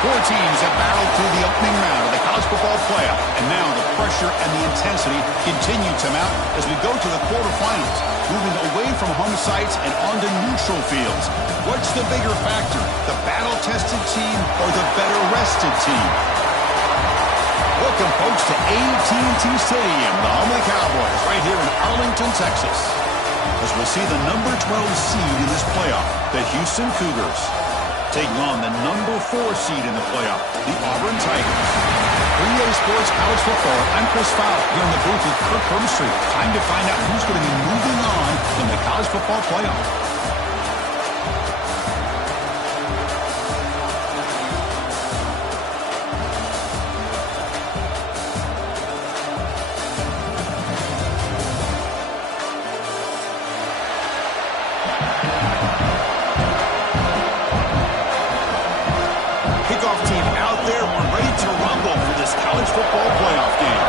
Four teams have battled through the opening round of the college football playoff, and now the pressure and the intensity continue to mount as we go to the quarterfinals, moving away from home sites and onto neutral fields. What's the bigger factor, the battle-tested team or the better-rested team? Welcome, folks, to AT&T Stadium, the home of the Cowboys, right here in Arlington, Texas, as we'll see the number 12 seed in this playoff, the Houston Cougars, taking on the number 4 seed in the playoff, the Auburn Tigers. For EA Sports College Football, I'm Chris Fowler here in the booth with Kirk Hermstreet. Time to find out who's going to be moving on in the college football playoff. Football playoff game.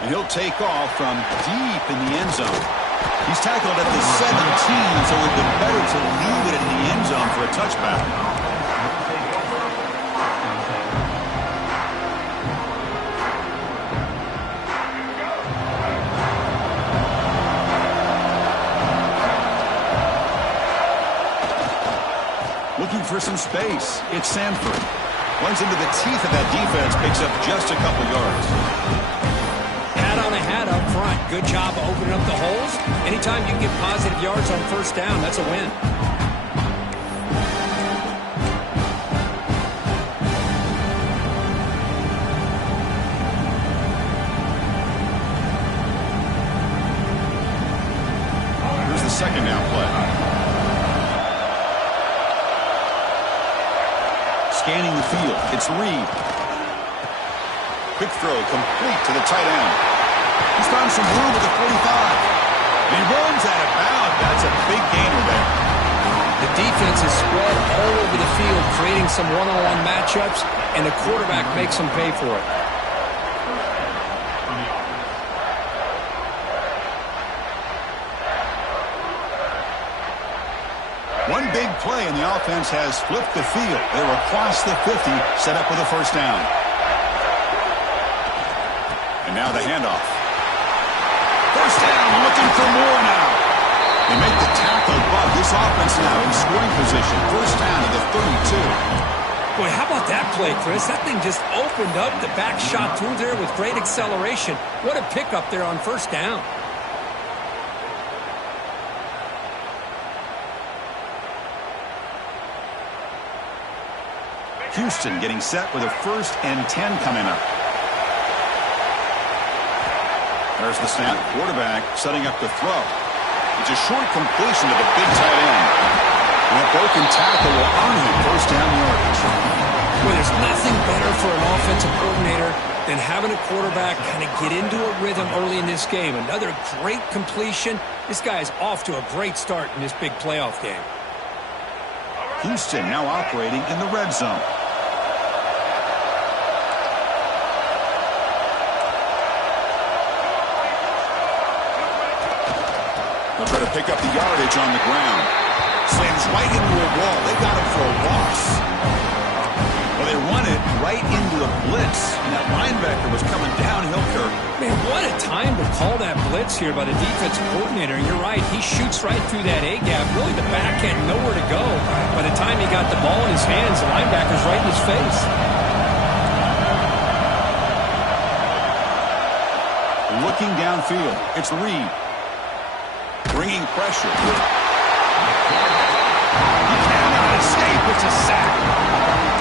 And he'll take off from deep in the end zone. He's tackled at the 17, so it would be better to leave it in the end zone for a touchback. Looking for some space. It's Sanford. Runs into the teeth of that defense, picks up just a couple yards. Hat on a hat up front. Good job opening up the holes. Anytime you get positive yards on first down, that's a win. Here's the second down play. Scanning the field, it's Reed. Quick throw, complete to the tight end. He's found some room at the 45. And he runs out of bounds. That's a big gainer there. The defense is spread all over the field, creating some one-on-one matchups, and the quarterback makes them pay for it. One big play, and the offense has flipped the field. They're across the 50, set up with a first down. And now the handoff. First down, looking for more now. They make the tackle, but this offense now in scoring position. First down to the 32. Boy, how about that play, Chris? That thing just opened up. The back shot through there with great acceleration. What a pickup there on first down. Houston getting set with a 1st and 10 coming up. There's the snap. Quarterback setting up the throw. It's a short completion to the big tight end. And a broken tackle will earn him first down yardage. Well, there's nothing better for an offensive coordinator than having a quarterback kind of get into a rhythm early in this game. Another great completion. This guy is off to a great start in this big playoff game. Houston now operating in the red zone. They'll try to pick up the yardage on the ground. Slams right into a wall. They got him for a loss. Well, they run it right into the blitz. And that linebacker was coming downhill, Kirk. Man, what a time to call that blitz here by the defensive coordinator. And you're right, he shoots right through that A-gap. Really, the back had nowhere to go. By the time he got the ball in his hands, the linebacker's right in his face. Looking downfield, it's Reed. Bringing pressure. He cannot escape. It's a sack.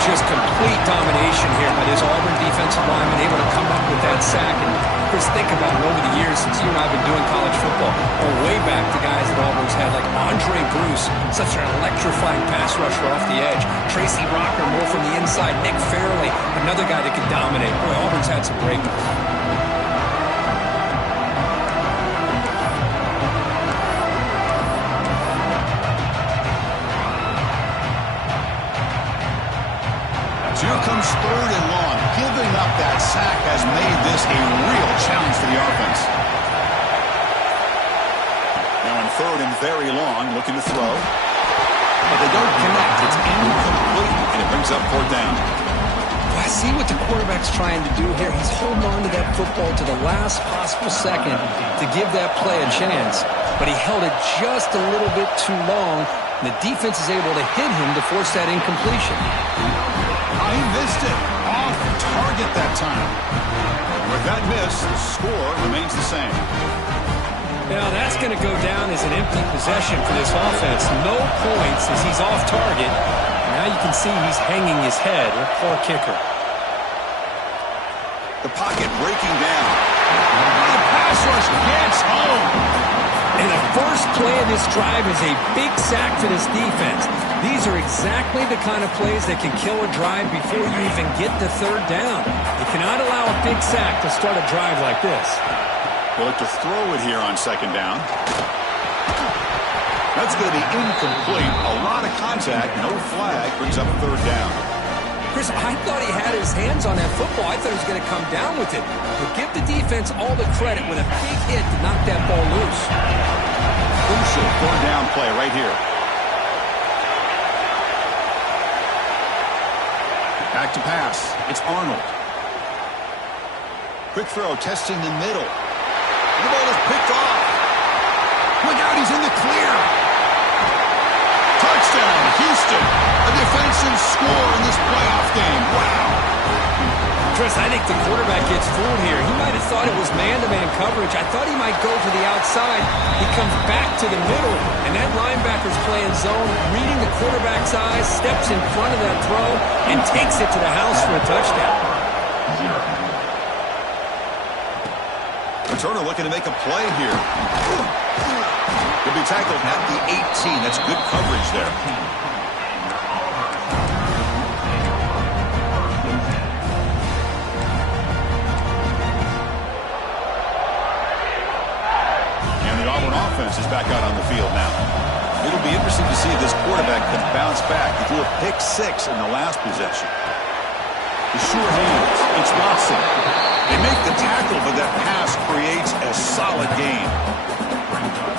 Just complete domination here by this Auburn defensive lineman, able to come up with that sack. And Chris, think about it over the years since you and I have been doing college football, or way back to guys that Auburn's had, like Andre Bruce, such an electrifying pass rusher off the edge. Tracy Rocker, more from the inside. Nick Fairley, another guy that can dominate. Boy, Auburn's had some great ones. Here comes 3rd and long. Giving up that sack has made this a real challenge for the offense. Now in 3rd and very long, looking to throw. But they don't connect. It's incomplete, and it brings up 4th down. Well, I see what the quarterback's trying to do here. He's holding on to that football to the last possible second to give that play a chance. But he held it just a little bit too long. And the defense is able to hit him to force that incompletion. He missed it. Off target that time. With that miss, the score remains the same. Now that's going to go down as an empty possession for this offense. No points as he's off target. Now you can see he's hanging his head. A poor kicker. The pocket breaking down. The pass rush gets home. And the first play of this drive is a big sack for this defense. These are exactly the kind of plays that can kill a drive before you even get to 3rd down. You cannot allow a big sack to start a drive like this. They'll look to throw it here on 2nd down. That's going to be incomplete. A lot of contact, no flag, brings up 3rd down. Chris, I thought he had his hands on that football. I thought he was going to come down with it. But give the defense all the credit with a big hit to knock that ball loose. Crucial 3rd down play right here. Back to pass. It's Arnold. Quick throw, testing the middle. The ball is picked off. Look out, he's in the clear. Touchdown, Houston. A defensive score in this playoff game. Wow. Chris, I think the quarterback gets fooled here. He might have thought it was man-to-man coverage. I thought he might go to the outside. He comes back to the middle, and that linebacker's playing zone, reading the quarterback's eyes, steps in front of that throw, and takes it to the house for a touchdown. Turner looking to make a play here. He'll be tackled at the 18. That's good coverage there. And the Auburn offense is back out on the field now. It'll be interesting to see if this quarterback can bounce back. He threw a pick 6 in the last possession. The sure hands. It's Watson. They make the tackle, but that pass creates a solid gain.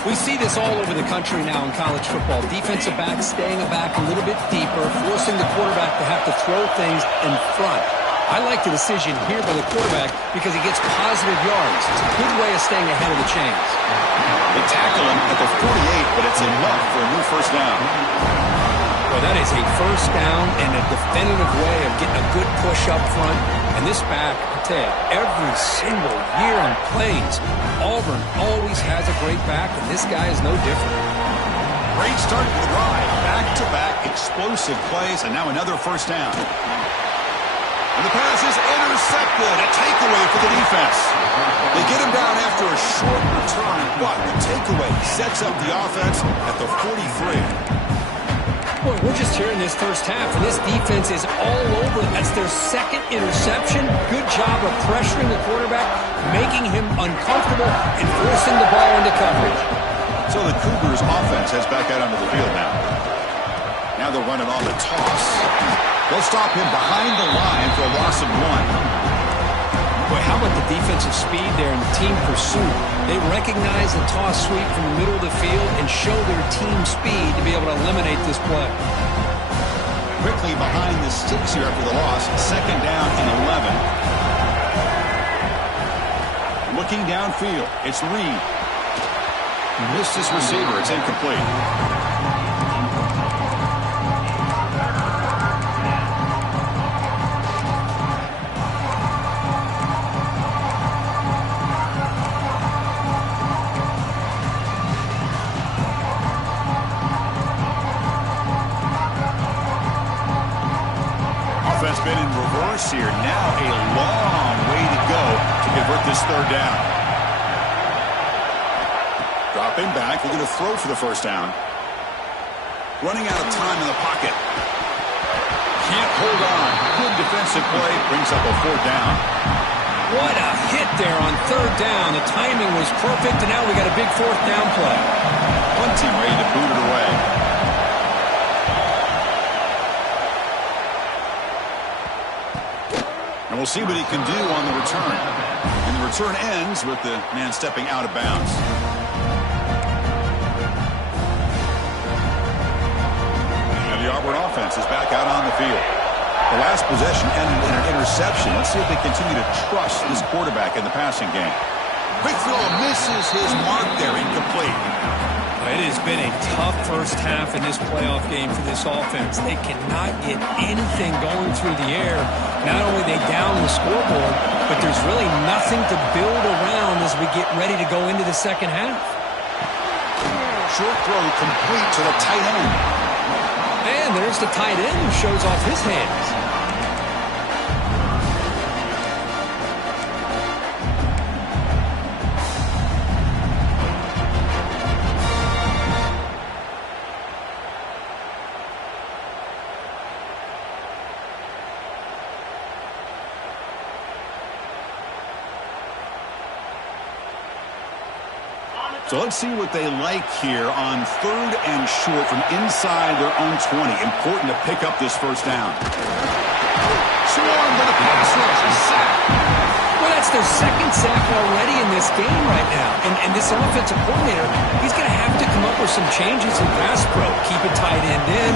We see this all over the country now in college football. Defensive backs staying back a little bit deeper, forcing the quarterback to have to throw things in front. I like the decision here by the quarterback because he gets positive yards. It's a good way of staying ahead of the chains. They tackle him at the 48, but it's enough for a new first down. Well, that is a first down and a definitive way of getting a good push up front. And this back, I tell you, every single year on plays, Auburn always has a great back, and this guy is no different. Great start to the drive. Back-to-back explosive plays, and now another first down. And the pass is intercepted. A takeaway for the defense. They get him down after a short return, but the takeaway sets up the offense at the 43. Boy, we're just here in this first half, and this defense is all over. That's their second interception. Good job of pressuring the quarterback, making him uncomfortable, and forcing the ball into coverage. So the Cougars offense heads back out onto the field now. Now they're running on the toss. They'll stop him behind the line for a loss of 1. Boy, how about the defensive speed there and the team pursuit? They recognize the toss sweep from the middle of the field and show their team speed to be able to eliminate this play. Quickly behind the sticks here after the loss. Second down and 11. Looking downfield, it's Reed. Missed his receiver. It's incomplete. Offense been in reverse here. Now a long way to go to convert this third down. Dropping back, looking to throw for the first down. Running out of time in the pocket. Can't hold on. Good defensive play. Brings up a fourth down. What a hit there on third down. The timing was perfect, and now we got a big fourth down play. One team ready to boot it away. And we'll see what he can do on the return. And the return ends with the man stepping out of bounds. And the Auburn offense is back out on the field. The last possession ended in an interception. Let's see if they continue to trust this quarterback in the passing game. Quick throw misses his mark there, incomplete. It has been a tough first half in this playoff game for this offense. They cannot get anything going through the air. Not only are they down the scoreboard, but there's really nothing to build around as we get ready to go into the second half. Short throw complete to the tight end. And there's the tight end who shows off his hands. So let's see what they like here on third and short from inside their own 20. Important to pick up this first down. Swarmed by the pass rush and sack. Well, that's their second sack already in this game right now. And this offensive coordinator, he's going to have to come up with some changes in pass pro. Keep a tight end in,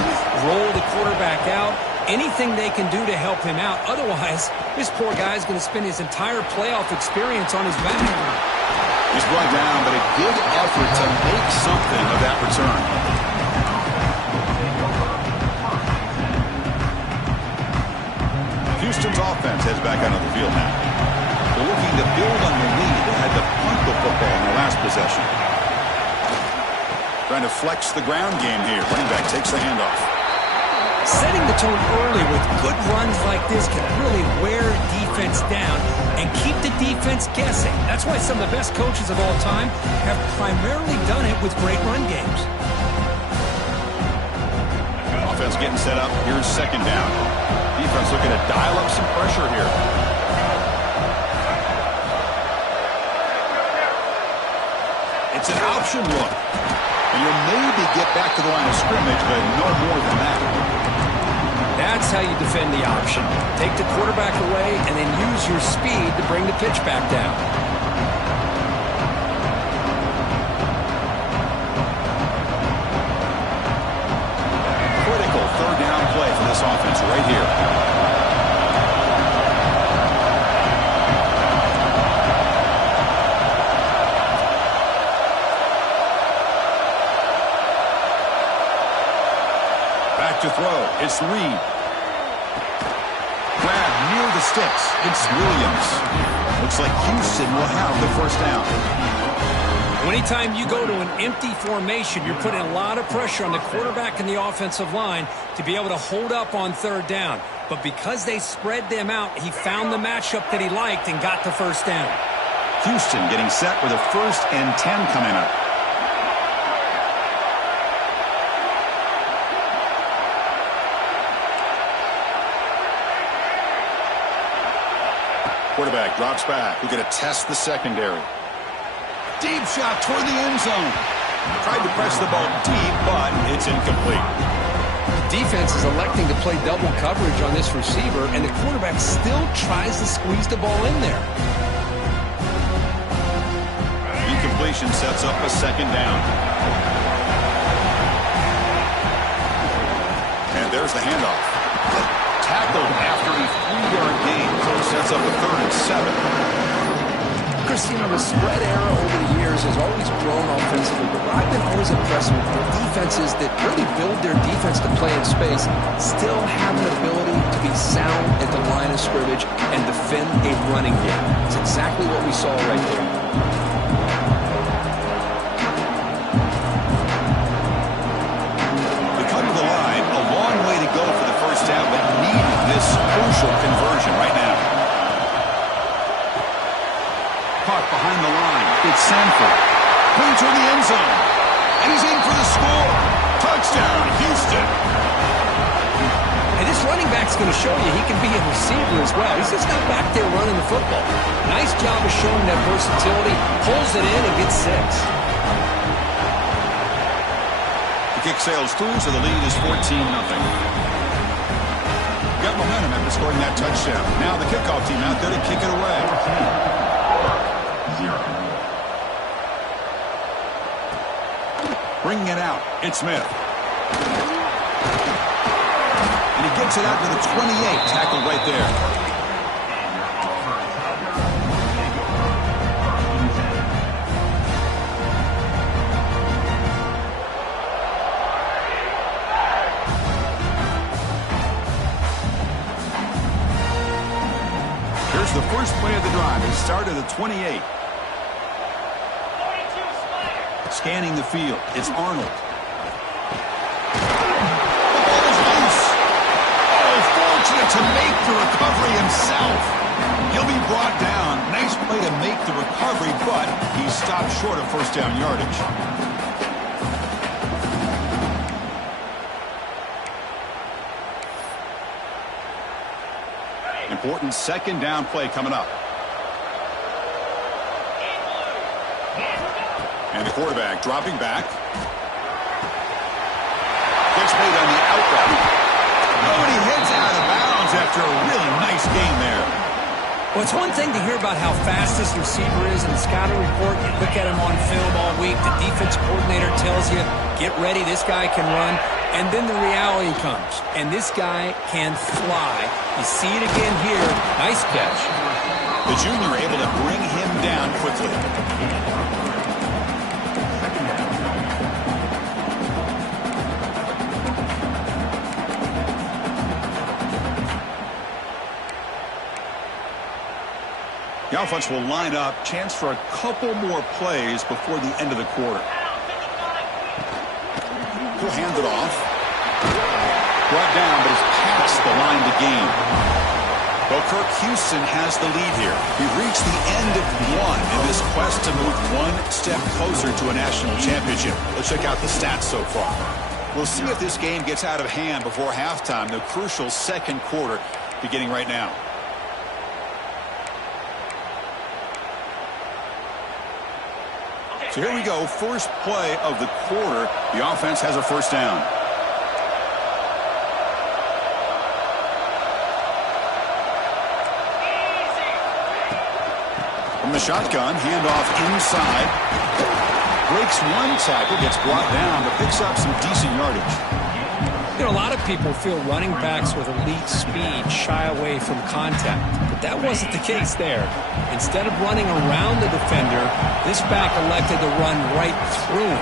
roll the quarterback out. Anything they can do to help him out. Otherwise, this poor guy is going to spend his entire playoff experience on his back. He's brought down, but a good effort to make something of that return. Houston's offense heads back out on the field now. They're looking to build on the lead. They had to punt the football in the last possession. Trying to flex the ground game here. Running back takes the handoff. Setting the tone early with good runs like this can really wear defense down and keep the defense guessing. That's why some of the best coaches of all time have primarily done it with great run games. Offense getting set up. Here's second down. Defense looking to dial up some pressure here. It's an option look. And you'll maybe get back to the line of scrimmage, but no more than that. That's how you defend the option. Take the quarterback away and then use your speed to bring the pitch back down. Critical third down play for this offense right here. Back to throw Grab near the sticks. It's Williams. Looks like Houston will have the first down. Anytime you go to an empty formation, you're putting a lot of pressure on the quarterback and the offensive line to be able to hold up on third down. But because they spread them out, he found the matchup that he liked and got the first down. Houston getting set with a 1st and 10 coming up. Quarterback drops back. We're going to test the secondary. Deep shot toward the end zone. Tried to press the ball deep, but it's incomplete. The defense is electing to play double coverage on this receiver, and the quarterback still tries to squeeze the ball in there. Incompletion sets up a 2nd down. And there's the handoff. Tackled after a 3-yard gain, so it sets up a 3rd and 7. Chris, you know, the spread era over the years has always grown offensively, but what I've been always impressed with are defenses that really build their defense to play in space, still have an ability to be sound at the line of scrimmage and defend a running game. It's exactly what we saw right there. They come to the line, a long way to go for the first down, but need this crucial conversion right now. Caught behind the line. It's Sanford. Clean toward the end zone. And he's in for the score. Touchdown, Houston. And this running back's going to show you he can be a receiver as well. He's just not back there running the football. Nice job of showing that versatility. Pulls it in and gets 6. The kick sails through, so the lead is 14-0. Got momentum after scoring that touchdown. Now the kickoff team out there to kick it away. Bringing it out, it's Smith. And he gets it out to the 28, tackled right there. Here's the first play of the drive. They start at the 28. Scanning the field. It's Arnold. The ball is loose. Oh, fortunate to make the recovery himself. He'll be brought down. Nice play to make the recovery, but he stopped short of first down yardage. Important 2nd down play coming up. And the quarterback dropping back. Gets made on the out route. Oh, and he heads out of bounds after a really nice game there. Well, it's one thing to hear about how fast this receiver is in the scouting report. You look at him on film all week. The defense coordinator tells you, get ready, this guy can run. And then the reality comes. And this guy can fly. You see it again here. Nice catch. The junior able to bring him down quickly. The offense will line up. Chance for a couple more plays before the end of the quarter. He'll hand it off. Brought down, but is past the line to gain. Well, Kirk, Houston has the lead here. We've reached the end of one in this quest to move one step closer to a national championship. Let's check out the stats so far. We'll see if this game gets out of hand before halftime, the crucial 2nd quarter beginning right now. So here we go, first play of the quarter. The offense has a first down. From the shotgun, handoff inside. Breaks one tackle, gets brought down, but picks up some decent yardage. You know, a lot of people feel running backs with elite speed shy away from contact, but that wasn't the case there. Instead of running around the defender, this back elected to run right through him.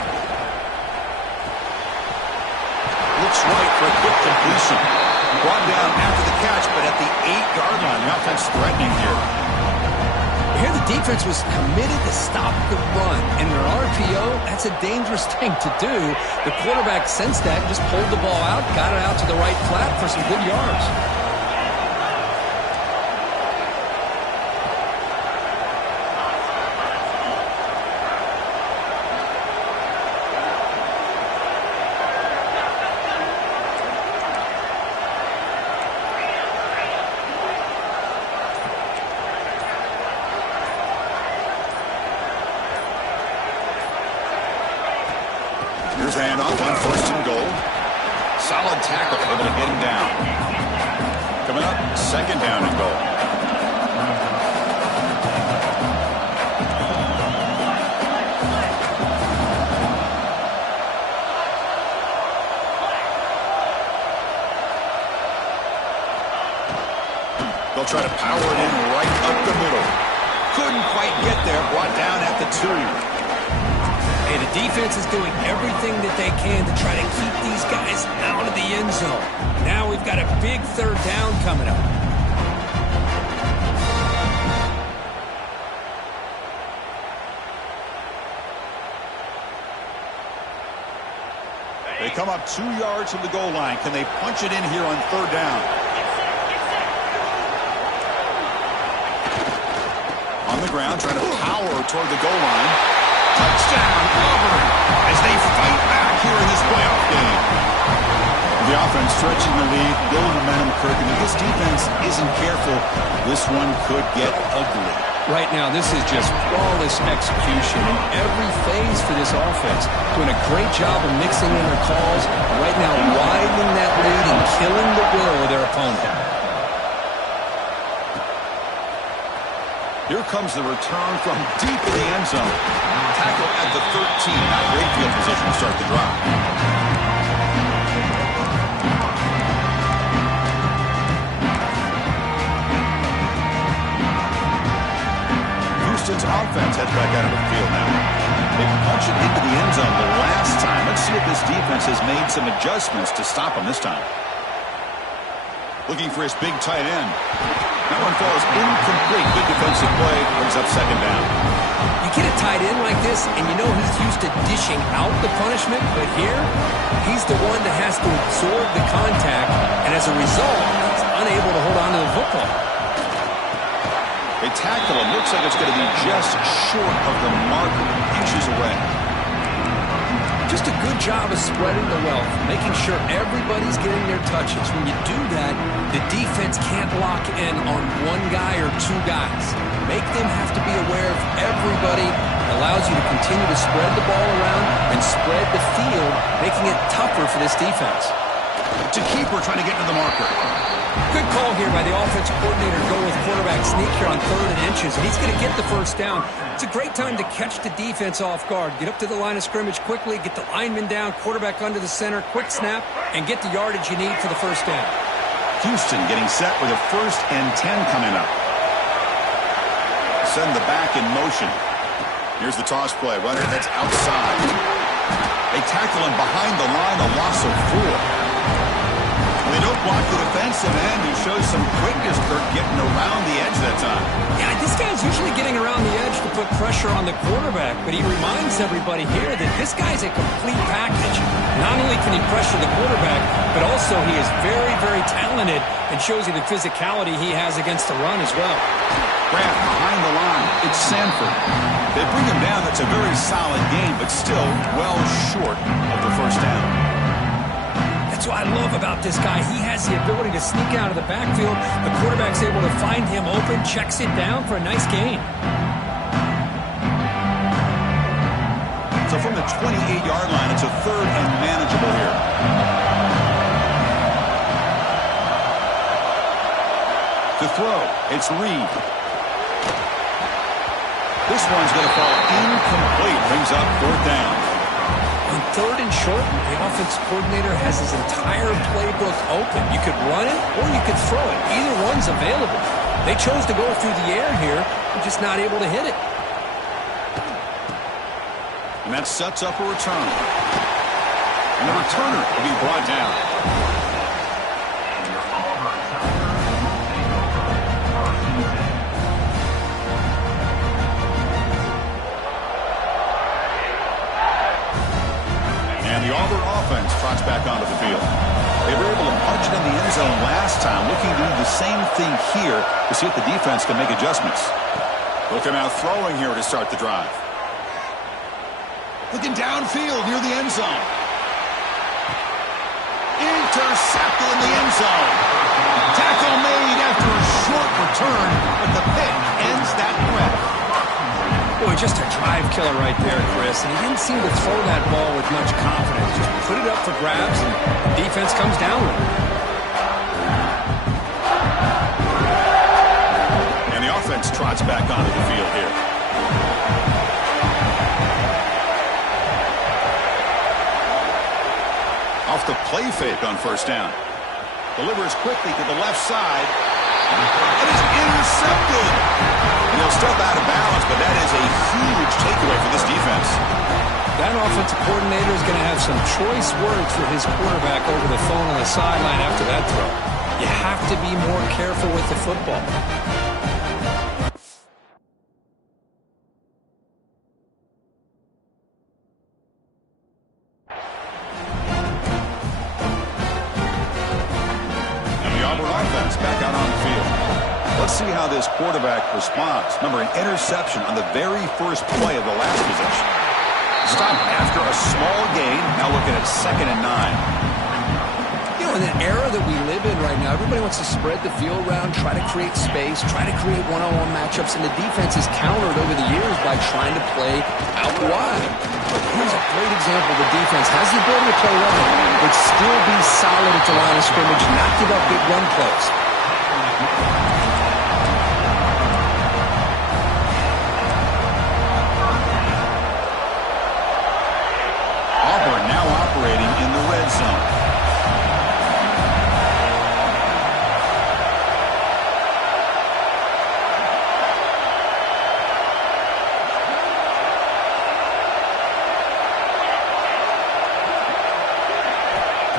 Looks right for a quick completion. Brought down after the catch, but at the 8-yard line, the offense threatening here. Here the defense was committed to stop the run. In their RPO, that's a dangerous thing to do. The quarterback sensed that, just pulled the ball out, got it out to the right flat for some good yards. Here's a handoff on 1st and goal. Solid tackle, able to get him down. Coming up, 2nd down and goal. They'll try to power it in right up the middle. Couldn't quite get there, brought down at the 2. Hey, the defense is doing everything that they can to try to keep these guys out of the end zone. Now we've got a big 3rd down coming up. They come up 2 yards from the goal line. Can they punch it in here on 3rd down? On the ground, trying to power toward the goal line. Touchdown, Auburn, as they fight back here in this playoff game. The offense stretching the lead, building momentum, Kirk, and if this defense isn't careful, this one could get ugly. Right now, this is just flawless execution in every phase for this offense. Doing a great job of mixing in their calls, right now widening that lead and killing the will of their opponent. Here comes the return from deep in the end zone. Tackle at the 13. Not great field position to start the drive. Houston's offense heads back out of the field now. They punch it into the end zone the last time. Let's see if this defense has made some adjustments to stop them this time. Looking for his big tight end. That one falls incomplete. Good defensive play. Brings up 2nd down. You get a tight end like this, and you know he's used to dishing out the punishment, but here, he's the one that has to absorb the contact, and as a result, he's unable to hold on to the football. They tackle him. Looks like it's going to be just short of the marker, inches away. Just a good job of spreading the wealth, making sure everybody's getting their touches. When you do that, the defense can't lock in on one guy or 2 guys. Make them have to be aware of everybody. It allows you to continue to spread the ball around and spread the field, making it tougher for this defense. To keeper trying to get to the marker. Good call here by the offensive coordinator to go with quarterback sneak here on 3rd and inches, and he's going to get the 1st down. It's a great time to catch the defense off guard. Get up to the line of scrimmage quickly, get the lineman down, quarterback under the center, quick snap, and get the yardage you need for the 1st down. Houston getting set with a 1st and 10 coming up. Send the back in motion. Here's the toss play. Runner that's outside. They tackle him behind the line, a loss of 4. They don't block the defensive end. He shows some quickness, Kirk, getting around the edge that time. Yeah, this guy's usually getting around the edge to put pressure on the quarterback, but he reminds everybody here that this guy's a complete package. Not only can he pressure the quarterback, but also he is very, very talented and shows you the physicality he has against the run as well. Grant behind the line. It's Sanford. They bring him down. That's a very solid game, but still well short of the 1st down. That's what I love about this guy. He has the ability to sneak out of the backfield. The quarterback's able to find him open, checks it down for a nice gain. So from the 28-yard line, it's a 3rd and manageable here. To throw, it's Reed. This one's going to fall incomplete. Brings up 4th down. On 3rd and short, the offense coordinator has his entire playbook open. You could run it or you could throw it. Either one's available. They chose to go through the air here. They're just not able to hit it. And that sets up a return. And the returner will be brought down. same thing here to see if the defense can make adjustments. Looking out throwing here to start the drive. Looking downfield near the end zone. Intercepted in the end zone. Tackle made after a short return, but the pick ends that threat. Boy, just a drive killer right there, Chris. And he didn't seem to throw that ball with much confidence. Just put it up for grabs, and the defense comes down with it. And the offense trots back onto the field here. Off the play fake on first down. Delivers quickly to the left side. It is intercepted. And he'll step out of bounds, but that is a huge takeaway for this defense. That offensive coordinator is going to have some choice words for his quarterback over the phone on the sideline after that throw. You have to be more careful with the football. Back out on the field. Let's see how this quarterback responds. Remember, an interception on the very first play of the last possession. Stopped after a small gain. Now looking at 2nd and 9. You know, in an era that we live in right now, everybody wants to spread the field around, try to create space, try to create one-on-one matchups, and the defense is countered over the years by trying to play out wide. Here's a great example. The defense has the ability to play well, but still be solid at the line of scrimmage, not give up big run plays. Auburn now operating in the red zone.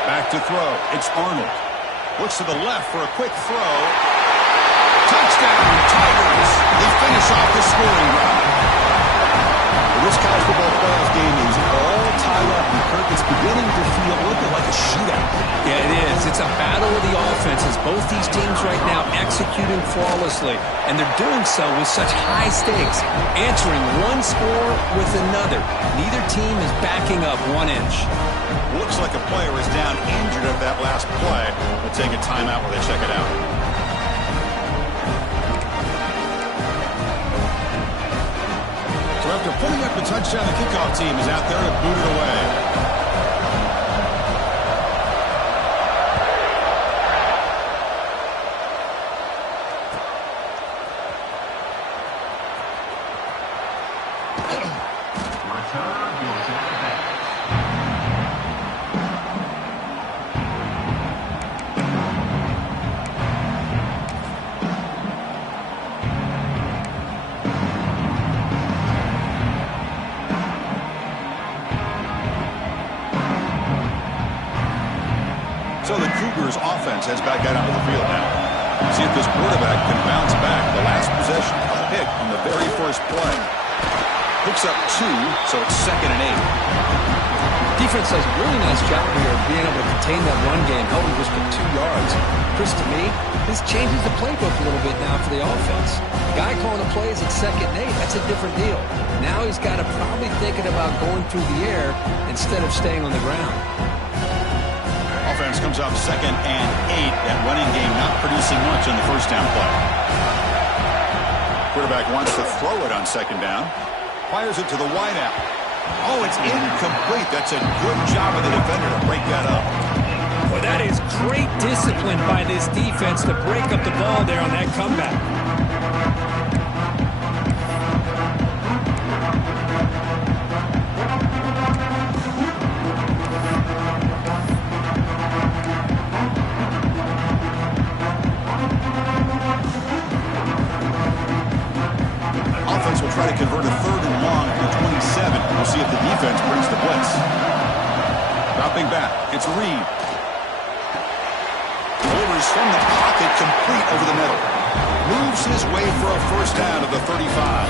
Back to throw. It's Arnold. Looks to the left for a quick throw. Touchdown, Tigers. They finish off the scoring drive. This college football playoff game is all tied up, and Kirk, it's beginning to feel a little bit like a shootout. Yeah, it is. It's a battle of the offenses. Both these teams right now executing flawlessly, and they're doing so with such high stakes, answering one score with another. Neither team is backing up 1 inch. Looks like a player is down injured at that last play. We'll take a timeout while they check it out. So after putting up the touchdown, the kickoff team is out there to boot it away. So the Cougars offense has back out onto the field now. See if this quarterback can bounce back. The last possession, a pick on the very first play. Picks up 2, so it's 2nd and 8. Defense does a really nice job here of being able to contain that run game, helping just for 2 yards. Chris, to me, this changes the playbook a little bit now for the offense. The guy calling the plays at 2nd and 8, that's a different deal. Now he's got to probably thinking about going through the air instead of staying on the ground. Offense comes up 2nd and 8. That running game not producing much on the first down play. Quarterback wants to throw it on 2nd down. Fires it to the wideout. Oh, it's incomplete. That's a good job of the defender to break that up. Well, that is great discipline by this defense to break up the ball there on that comeback. Offense will try to convert a 3rd and long to 27. We'll see if the defense brings the blitz. Dropping back. It's Reed. Delivers from the pocket, complete over the middle. Moves his way for a first down of the 35.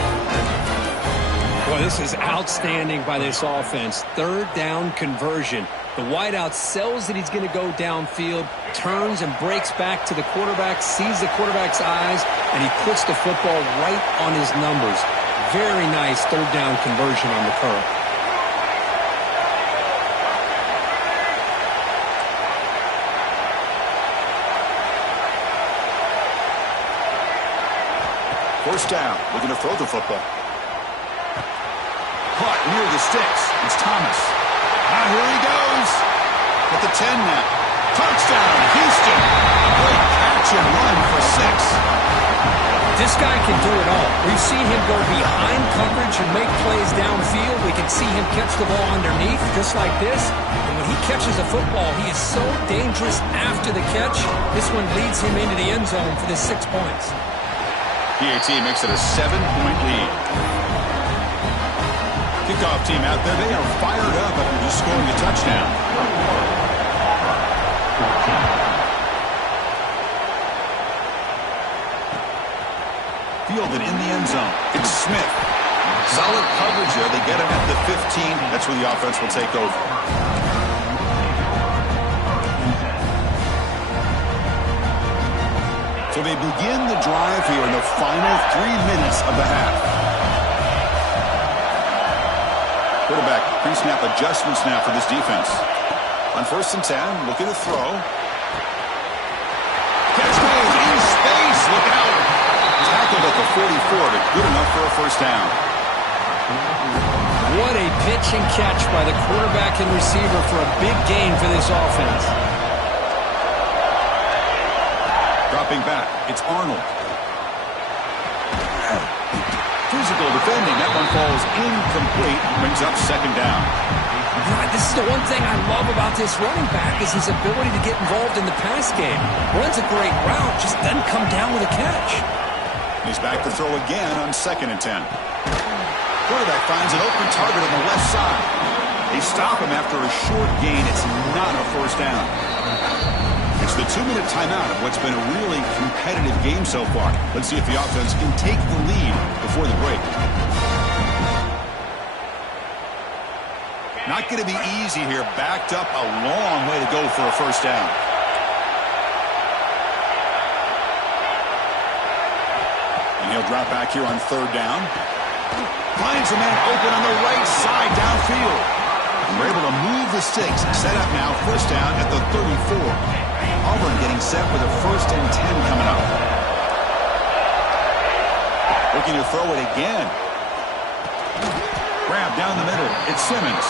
Boy, this is outstanding by this offense. 3rd down conversion. The wideout sells that he's going to go downfield, turns and breaks back to the quarterback, sees the quarterback's eyes, and he puts the football right on his numbers. Very nice third down conversion on the curl. First down, looking to throw the football. Caught near the sticks. It's Thomas. Here he goes. At the 10 now. Touchdown, Houston. Great catch and run for 6. This guy can do it all. We've seen him go behind coverage and make plays downfield. We can see him catch the ball underneath, just like this. And when he catches a football, he is so dangerous after the catch. This one leads him into the end zone for the 6 points. PAT makes it a 7-point lead. Kickoff team out there, they are fired up after just scoring a touchdown. Fielded in the end zone. It's Smith. Solid coverage there. They get him at the 15. That's where the offense will take over. So they begin the drive here in the final 3 minutes of the half. Quarterback pre-snap adjustments now for this defense. On 1st and 10, looking to throw. Catch made in space. Look out. Tackled at the 44, but good enough for a first down. What a pitch and catch by the quarterback and receiver for a big gain for this offense. Dropping back, it's Arnold. Physical defending. That one falls incomplete. Brings up 2nd down. This is the one thing I love about this running back is his ability to get involved in the pass game. Runs a great route, just doesn't come down with a catch. He's back to throw again on 2nd and 10. Quarterback finds an open target on the left side. They stop him after a short gain. It's not a first down. It's the 2-minute timeout of what's been a really competitive game so far. Let's see if the offense can take the lead before the break. Not going to be easy here. Backed up a long way to go for a first down. And he'll drop back here on 3rd down. Finds a man open on the right side downfield. And we're able to move the sticks. Set up now, first down at the 34. Auburn getting set with a 1st and 10 coming up. Looking to throw it again. Grab down the middle. It's Simmons.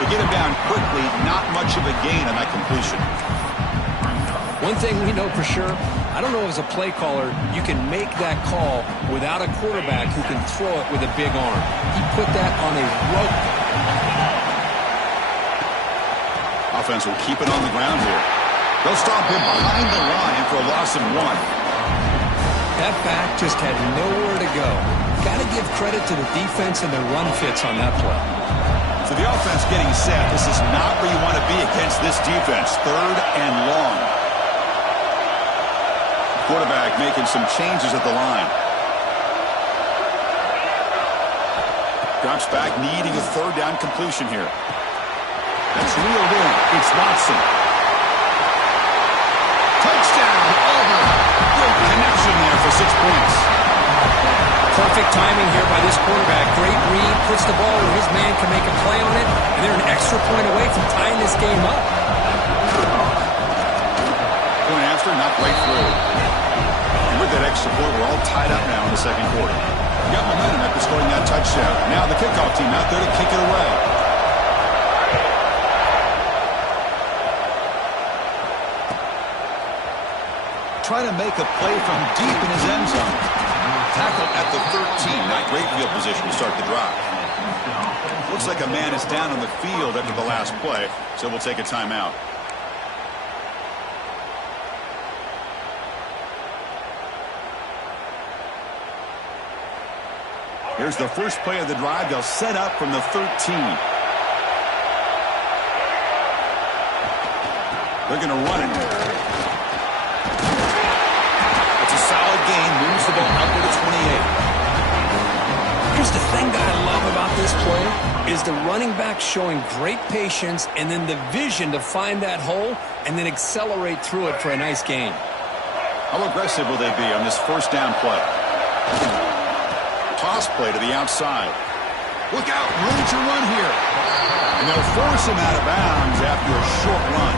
They get him down quickly. Not much of a gain on that completion. One thing we know for sure, I don't know as a play caller, you can make that call without a quarterback who can throw it with a big arm. He put that on a rope. Offense will keep it on the ground here. They'll stop him behind the line for a loss of 1. That back just had nowhere to go. Got to give credit to the defense and the run fits on that play. So the offense getting set. This is not where you want to be against this defense. 3rd and long. Quarterback making some changes at the line. Drops back, needing a 3rd down completion here. That's reeled in. It's Watson. Touchdown, Auburn. Good connection there for 6 points. Perfect timing here by this quarterback. Great read, puts the ball where his man can make a play on it, and they're an extra point away from tying this game up. Point after, not quite through. And with that extra point, we're all tied up now in the 2nd quarter. Got momentum after scoring that touchdown. Now the kickoff team out there to kick it away. Trying to make a play from deep in his end zone. Tackled at the 13. Not great field position to start the drive. Looks like a man is down on the field after the last play, so we'll take a timeout. Here's the first play of the drive. They'll set up from the 13. They're going to run it. It's a solid gain. Moves the ball up to the 28. Here's the thing that I love about about this play is the running back showing great patience and then the vision to find that hole and then accelerate through it for a nice gain. How aggressive will they be on this first down play? Toss play to the outside. Look out, room to run here. And they'll force him out of bounds after a short run.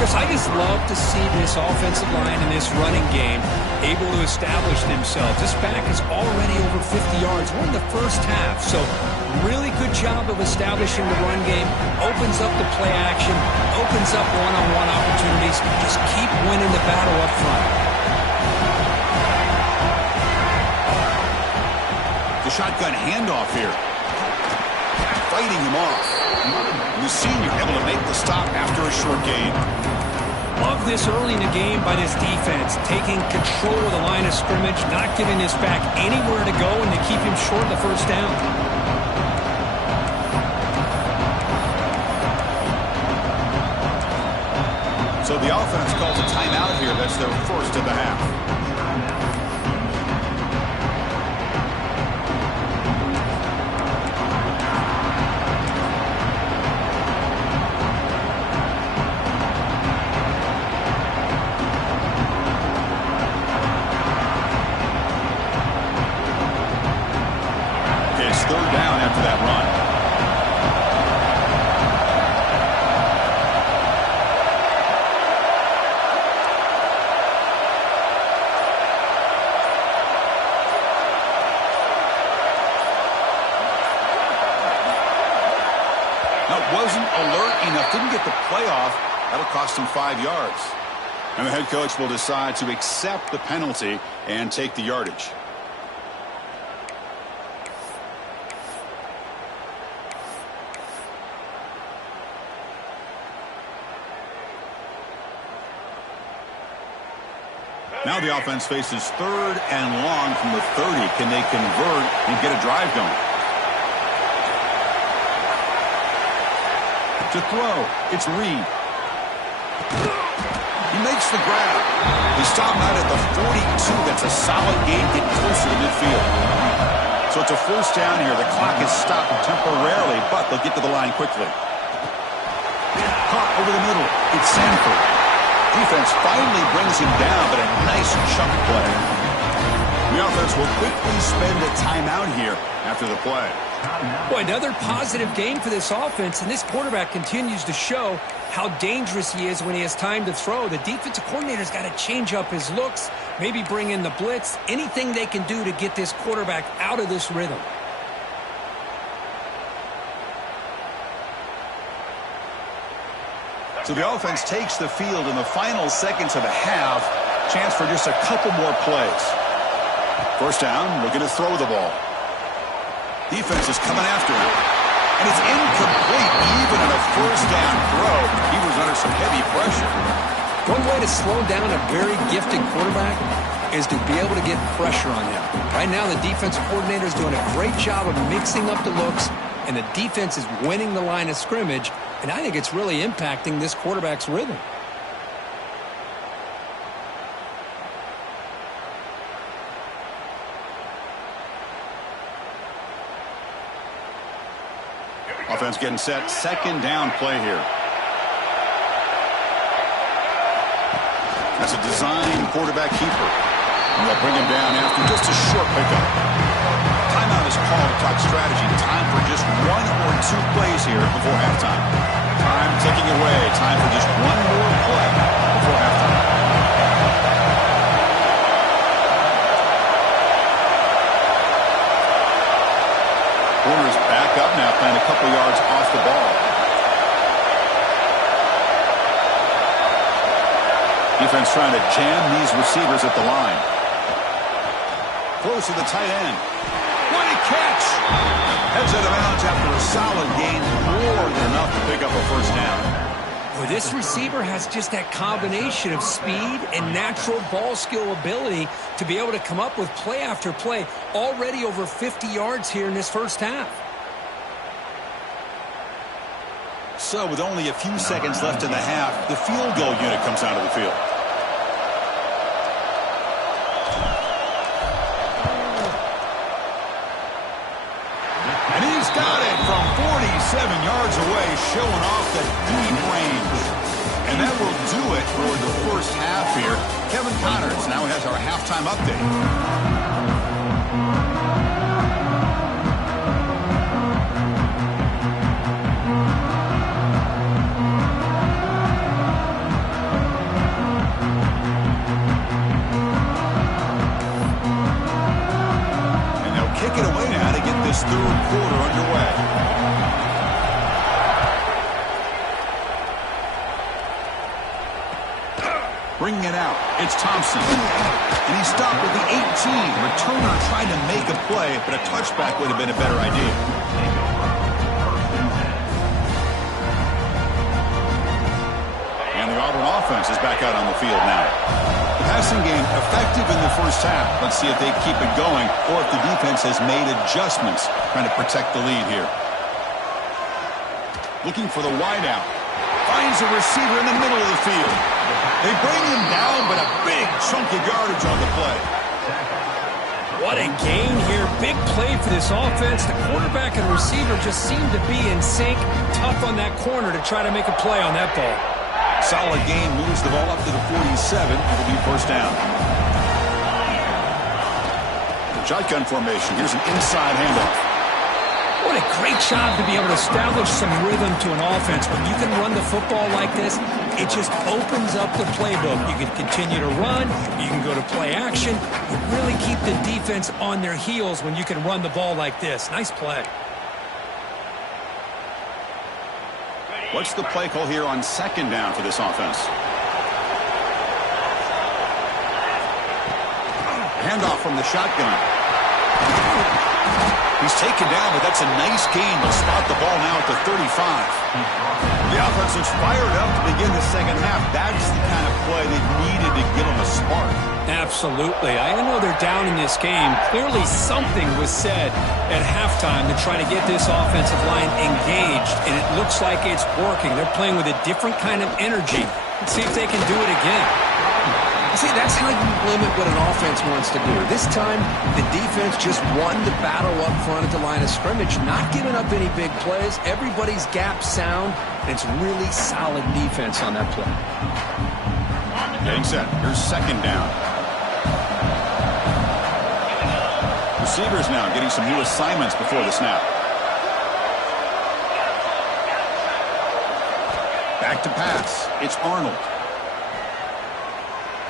Chris, I just love to see this offensive line in this running game able to establish themselves. This back is already over 50 yards. We're in the first half, so really good job of establishing the run game. Opens up the play action, opens up one-on-one opportunities. Just keep winning the battle up front. The shotgun handoff here. Fighting him off. The senior able to make the stop after a short gain. Love this early in the game by this defense, taking control of the line of scrimmage, not giving this back anywhere to go, and to keep him short of the first down. So the offense calls a timeout here. That's their first of the half. Third down after that run. Now, wasn't alert enough, didn't get the play off. That'll cost him 5 yards. And the head coach will decide to accept the penalty and take the yardage. Now the offense faces third and long from the 30. Can they convert and get a drive going? To throw, it's Reed. He makes the grab. He stopped out at the 42. That's a solid gain, getting closer to midfield. So it's a first down here. The clock is stopped temporarily, but they'll get to the line quickly. Caught over the middle. It's Sanford. Defense finally brings him down, but a nice chunk play. The offense will quickly spend a timeout here after the play. Boy, another positive game for this offense, and this quarterback continues to show how dangerous he is when he has time to throw. The defensive coordinator's got to change up his looks, maybe bring in the blitz, anything they can do to get this quarterback out of this rhythm. So the offense takes the field in the final seconds of the half. Chance for just a couple more plays. First down, looking to throw the ball. Defense is coming after him. And it's incomplete even on a first down throw. He was under some heavy pressure. One way to slow down a very gifted quarterback is to be able to get pressure on him. Right now, the defensive coordinator is doing a great job of mixing up the looks, and the defense is winning the line of scrimmage. And I think it's really impacting this quarterback's rhythm. Offense getting set. Second down play here. That's a design quarterback keeper. And they'll bring him down after just a short pickup. Timeout is called to talk strategy. Time for just 1 or 2 plays here before halftime. Time ticking away. Time for just one more play before halftime. Corner's back up now, playing a couple yards off the ball. Defense trying to jam these receivers at the line. Close to the tight end. What a catch! Heads out of bounds after a solid gain, more than enough to pick up a first down. Well, this receiver has just that combination of speed and natural ball skill ability to be able to come up with play after play, already over 50 yards here in this first half. So with only a few seconds left in the half, the field goal unit comes out of the field. And he's yards away, showing off the deep range. And that will do it for the first half here. Kevin Connors now has our halftime update. Kick it away now to get this third quarter underway. Bringing it out, it's Thompson. And he stopped with the 18. Returner tried to make a play, but a touchback would have been a better idea. And the Auburn offense is back out on the field now. Passing game effective in the first half. Let's see if they keep it going or if the defense has made adjustments trying to protect the lead here. Looking for the wideout. Finds a receiver in the middle of the field. They bring him down, but a big chunk of yardage on the play. What a gain here. Big play for this offense. The quarterback and receiver just seem to be in sync. Tough on that corner to try to make a play on that ball. Solid gain, moves the ball up to the 47. It'll be first down. Shotgun formation. Here's an inside handoff. What a great job to be able to establish some rhythm to an offense. When you can run the football like this, it just opens up the playbook. You can continue to run. You can go to play action. You really keep the defense on their heels when you can run the ball like this. Nice play. What's the play call here on second down for this offense? Handoff from the shotgun. He's taken down, but that's a nice gain. They'll spot the ball now at the 35. The offense is fired up to begin the second half. That's the kind of play they needed to give them a spark. Absolutely. I know they're down in this game. Clearly something was said at halftime to try to get this offensive line engaged, and it looks like it's working. They're playing with a different kind of energy. Let's see if they can do it again. See, that's how you limit what an offense wants to do. This time, the defense just won the battle up front at the line of scrimmage, not giving up any big plays. Everybody's gap sound, and it's really solid defense on that play. Getting set. Here's second down. Receivers now getting some new assignments before the snap. Back to pass. It's Arnold.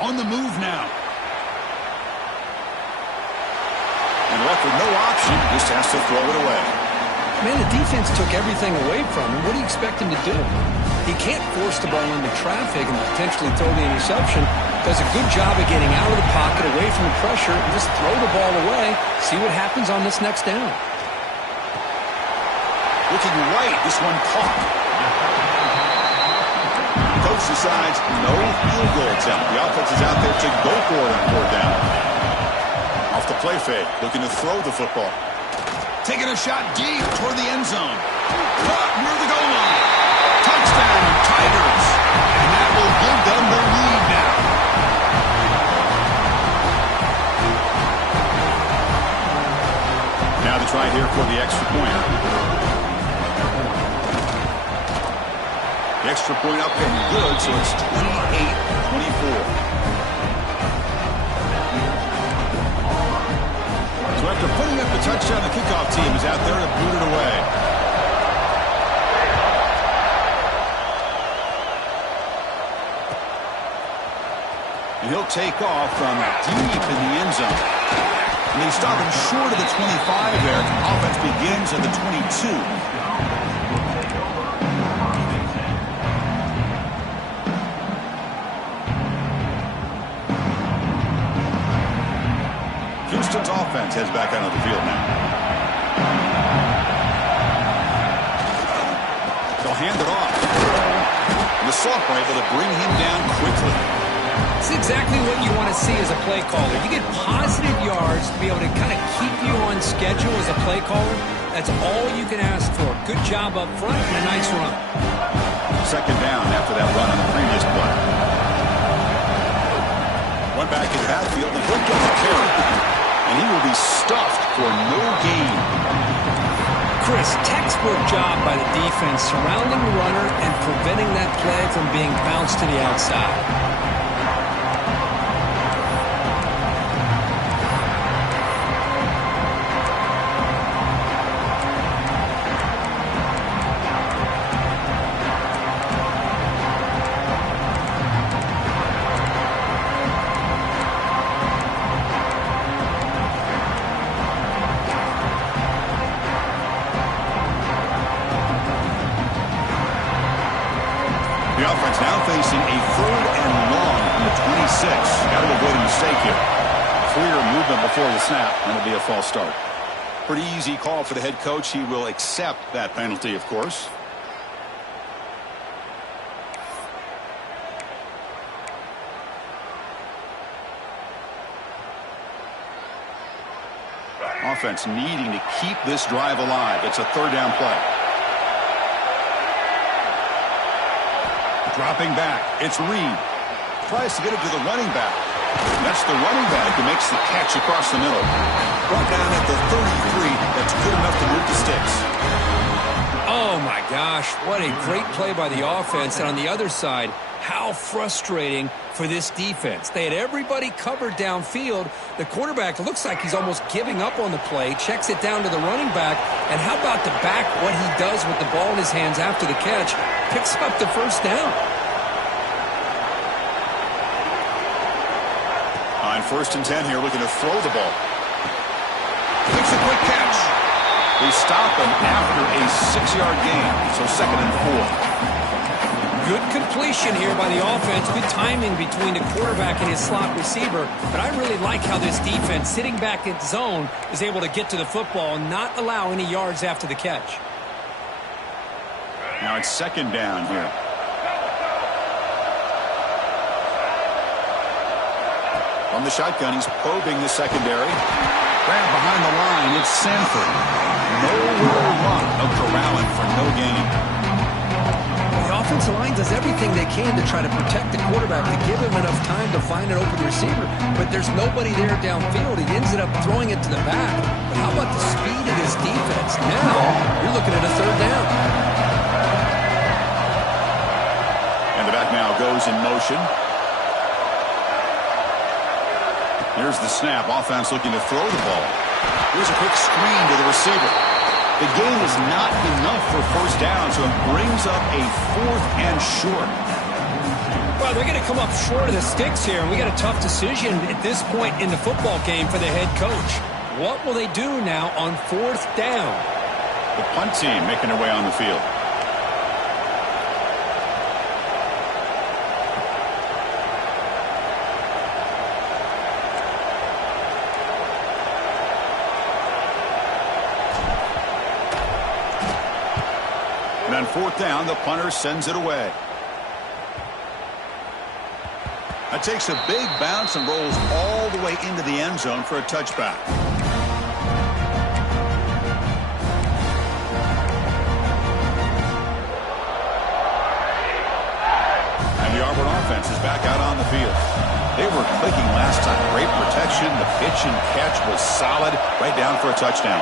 On the move now. And left with no option, just has to throw it away. Man, the defense took everything away from him. What do you expect him to do? He can't force the ball into traffic and potentially throw the interception. Does a good job of getting out of the pocket, away from the pressure, and just throw the ball away. See what happens on this next down. Looking right, this one caught. Coach decides no field goal attempt. The offense is out there to go for it on fourth down. Off the play fake, looking to throw the football. Taking a shot deep toward the end zone. Caught near the goal line. Touchdown, Tigers. And that will give them the lead now. Now the try here for the extra point. The extra point up and good, so it's 28-24. So after putting up the touchdown, the kickoff team is out there to boot it away. And he'll take off from deep in the end zone. And they stop him short of the 25 there. Offense begins at the 22. Houston's offense heads back out of the field now. They'll hand it off. And the Sophomore able to bring him down quickly. It's exactly what you want to see as a play caller. You get positive yards to be able to kind of keep you on schedule as a play caller. That's all you can ask for. Good job up front and a nice run. Second down after that run on the previous play. One back in the backfield and he'll get the carry. And he will be stuffed for no gain. Chris, textbook job by the defense surrounding the runner and preventing that play from being bounced to the outside. The offense now facing a 3rd and long from the 26. Got to avoid a mistake here. Clear movement before the snap, and it'll be a false start. Pretty easy call for the head coach. He will accept that penalty, of course. Offense needing to keep this drive alive. It's a 3rd down play. Dropping back, it's Reed. Tries to get it to the running back. That's the running back who makes the catch across the middle. Brought down at the 33. That's good enough to move the sticks. Oh, my gosh. What a great play by the offense. And on the other side, how frustrating for this defense. They had everybody covered downfield. The quarterback looks like he's almost giving up on the play, checks it down to the running back. And how about the back, what he does with the ball in his hands after the catch? Picks up the 1st down. On 1st and 10 here, looking to throw the ball. Makes a quick catch. They stop him after a 6-yard gain, so 2nd and 4. Good completion here by the offense. Good timing between the quarterback and his slot receiver. But I really like how this defense, sitting back in zone, is able to get to the football and not allow any yards after the catch. Now it's 2nd down here. From the shotgun, he's probing the secondary. Grab behind the line, it's Sanford. No real luck of corralling for no gain. The offensive line does everything they can to try to protect the quarterback, to give him enough time to find an open receiver. But there's nobody there downfield. He ends up throwing it to the back. But how about the speed of this defense? Now you're looking at a 3rd down. And the back now goes in motion. Here's the snap. Offense looking to throw the ball. Here's a quick screen to the receiver. The gain is not enough for 1st down, so it brings up a 4th and short. Well, they're going to come up short of the sticks here, and we got a tough decision at this point in the football game for the head coach. What will they do now on 4th down? The punt team making their way on the field. And on 4th down, the punter sends it away. That takes a big bounce and rolls all the way into the end zone for a touchback. And the Auburn offense is back out on the field. They were clicking last time. Great protection. The pitch and catch was solid. Right down for a touchdown.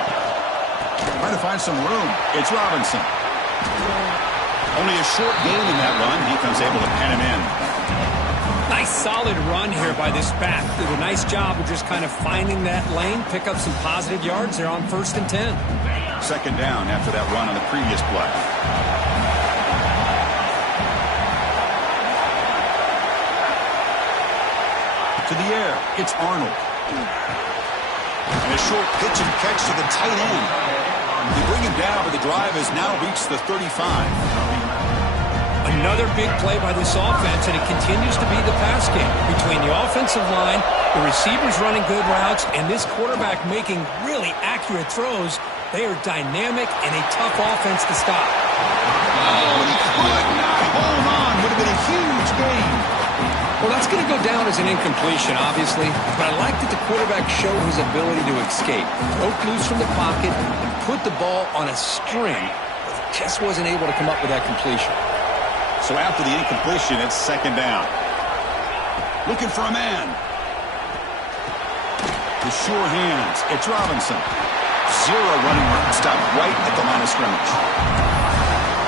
Trying to find some room. It's Robinson. Only a short gain in that run. Defense able to pen him in. Nice solid run here by this back. Did a nice job of just kind of finding that lane, pick up some positive yards there on 1st and 10. 2nd down after that run on the previous play. To the air, it's Arnold. And a short pitch and catch to the tight end. They bring him down, but the drive has now reached the 35. Another big play by this offense, and it continues to be the pass game between the offensive line, the receivers running good routes, and this quarterback making really accurate throws. They are dynamic and a tough offense to stop. Oh, he could not hold on. Would have been a huge gain. Well, that's going to go down as an incompletion, obviously, but I like that the quarterback showed his ability to escape, broke loose from the pocket, and put the ball on a string, but just wasn't able to come up with that completion. So after the incompletion, it's 2nd down. Looking for a man. The sure hands. It's Robinson. Zero running room. Stopped right at the line of scrimmage.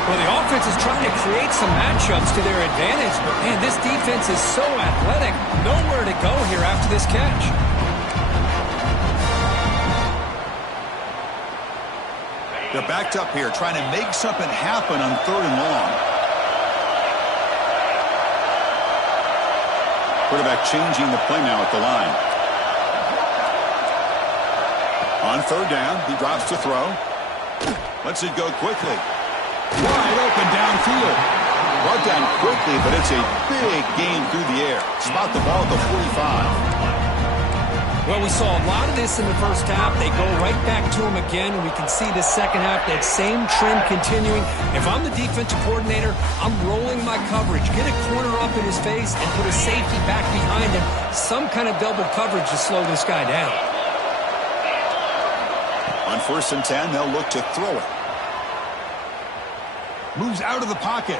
Well, the offense is trying to create some matchups to their advantage, but, man, this defense is so athletic. Nowhere to go here after this catch. They're backed up here, trying to make something happen on 3rd and long. Quarterback changing the play now at the line. On 3rd down, he drops to throw. Lets it go quickly. Wide open downfield. Brought down quickly, but it's a big gain through the air. Spot the ball at the 45. Well, we saw a lot of this in the first half. They go right back to him again, and we can see the second half, that same trend continuing. If I'm the defensive coordinator, I'm rolling my coverage. Get a corner up in his face and put a safety back behind him. Some kind of double coverage to slow this guy down. On 1st and 10, they'll look to throw it. Moves out of the pocket.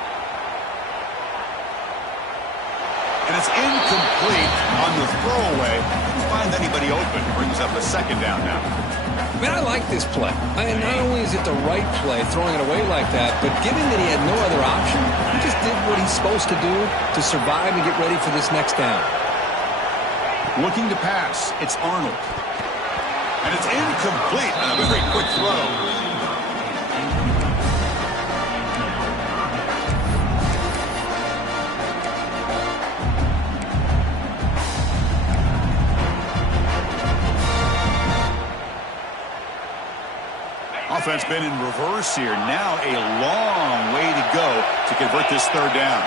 And it's incomplete on the throwaway. Didn't find anybody open. Brings up a 2nd down now. Man, I like this play. Not only is it the right play, throwing it away like that, but given that he had no other option, he just did what he's supposed to do to survive and get ready for this next down. Looking to pass. It's Arnold. And it's incomplete. A very quick throw. Offense been in reverse here. Now a long way to go to convert this 3rd down.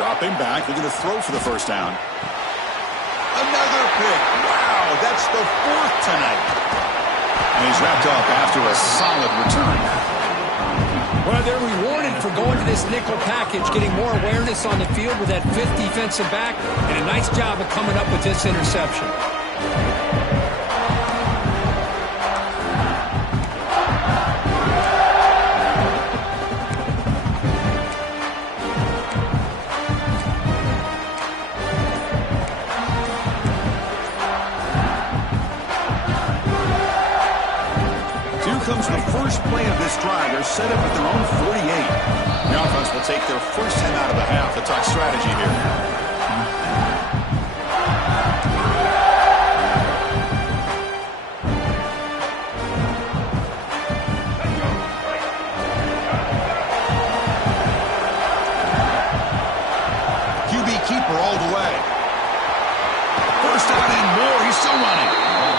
Dropping back, looking to throw for the 1st down. Another pick. Wow, that's the 4th tonight. And he's wrapped up after a solid return. Well, they're rewarded for going to this nickel package, getting more awareness on the field with that 5th defensive back, and a nice job of coming up with this interception. Comes the first play of this drive. They're set up at their own 48. The offense will take their first time out of the half to talk strategy here. QB keeper all the way. First down and more. He's still running.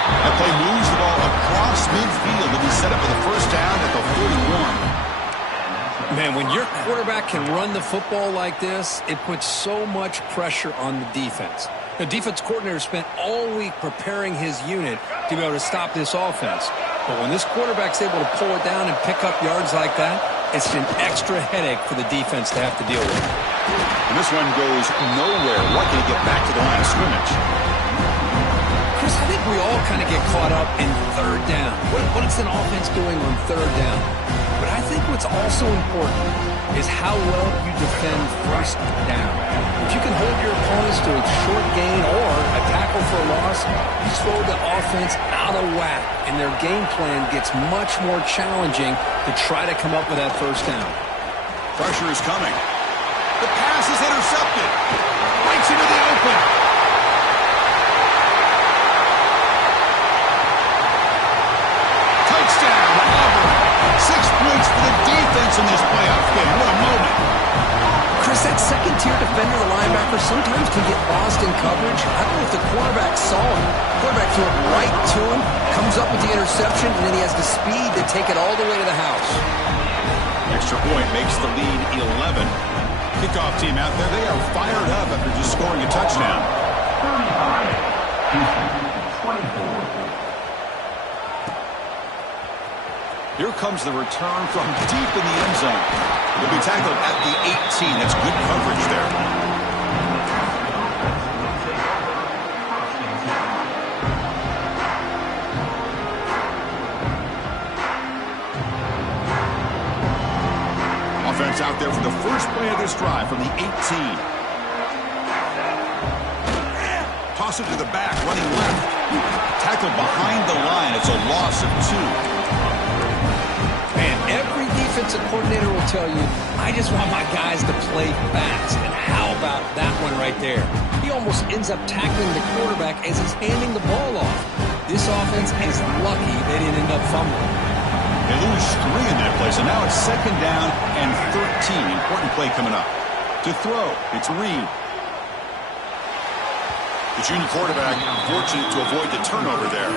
That play moves the ball across midfield to be set up for the 1st down at the 41. Man, when your quarterback can run the football like this, it puts so much pressure on the defense. The defense coordinator spent all week preparing his unit to be able to stop this offense. But when this quarterback's able to pull it down and pick up yards like that, it's an extra headache for the defense to have to deal with. And this one goes nowhere. Lucky to get back to the line of scrimmage. Chris, I think we all kind of get caught up in 3rd down. What is an offense doing on 3rd down? But I think what's also important is how well you defend 1st down. If you can hold your opponents to a short gain or a tackle for a loss, you throw the offense out of whack, and their game plan gets much more challenging to try to come up with that 1st down. Pressure is coming. The pass is intercepted. Breaks into the open. Touchdown, Auburn. 6 points for the defense in this playoff game. What a moment. Chris, that second-tier defender, the linebacker, sometimes can get lost in coverage. I don't know if the quarterback saw him. The quarterback threw it right to him, comes up with the interception, and then he has the speed to take it all the way to the house. Extra point makes the lead 11. Kickoff team out there, they are fired up after just scoring a touchdown. 24. Here comes the return from deep in the end zone. He'll be tackled at the 18. That's good coverage there. Offense out there for the first play of this drive from the 18. Toss Toss it to the back, running left. Tackled behind the line. It's a loss of 2. Man, every defensive coordinator will tell you, I just want my guys to play fast. And how about that one right there? He almost ends up tackling the quarterback as he's handing the ball off. This offense is lucky they didn't end up fumbling. They lose 3 in that play, so now it's 2nd down and 13. Important play coming up. To throw, it's Reed. The junior quarterback fortunate to avoid the turnover there.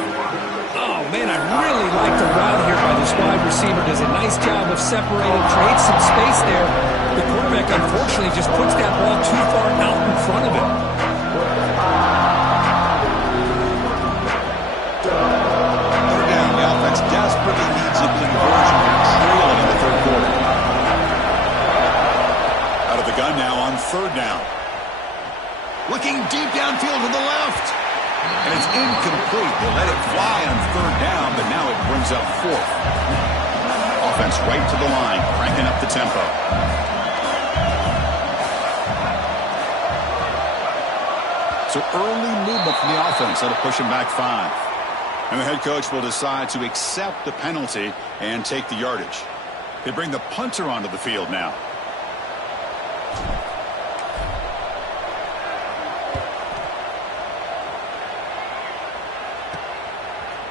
Oh, man, I really like the route here by this wide receiver. Does a nice job of separating, creates some space there. The quarterback, unfortunately, just puts that ball too far out in front of him. Third down, the offense desperately needs a conversion and trailing in the 3rd quarter. Out of the gun now on 3rd down. Looking deep downfield to the left. And it's incomplete. They let it fly on 3rd down, but now it brings up 4th. Offense right to the line, cranking up the tempo. So early movement from the offense. That'll push him back 5. And the head coach will decide to accept the penalty and take the yardage. They bring the punter onto the field now.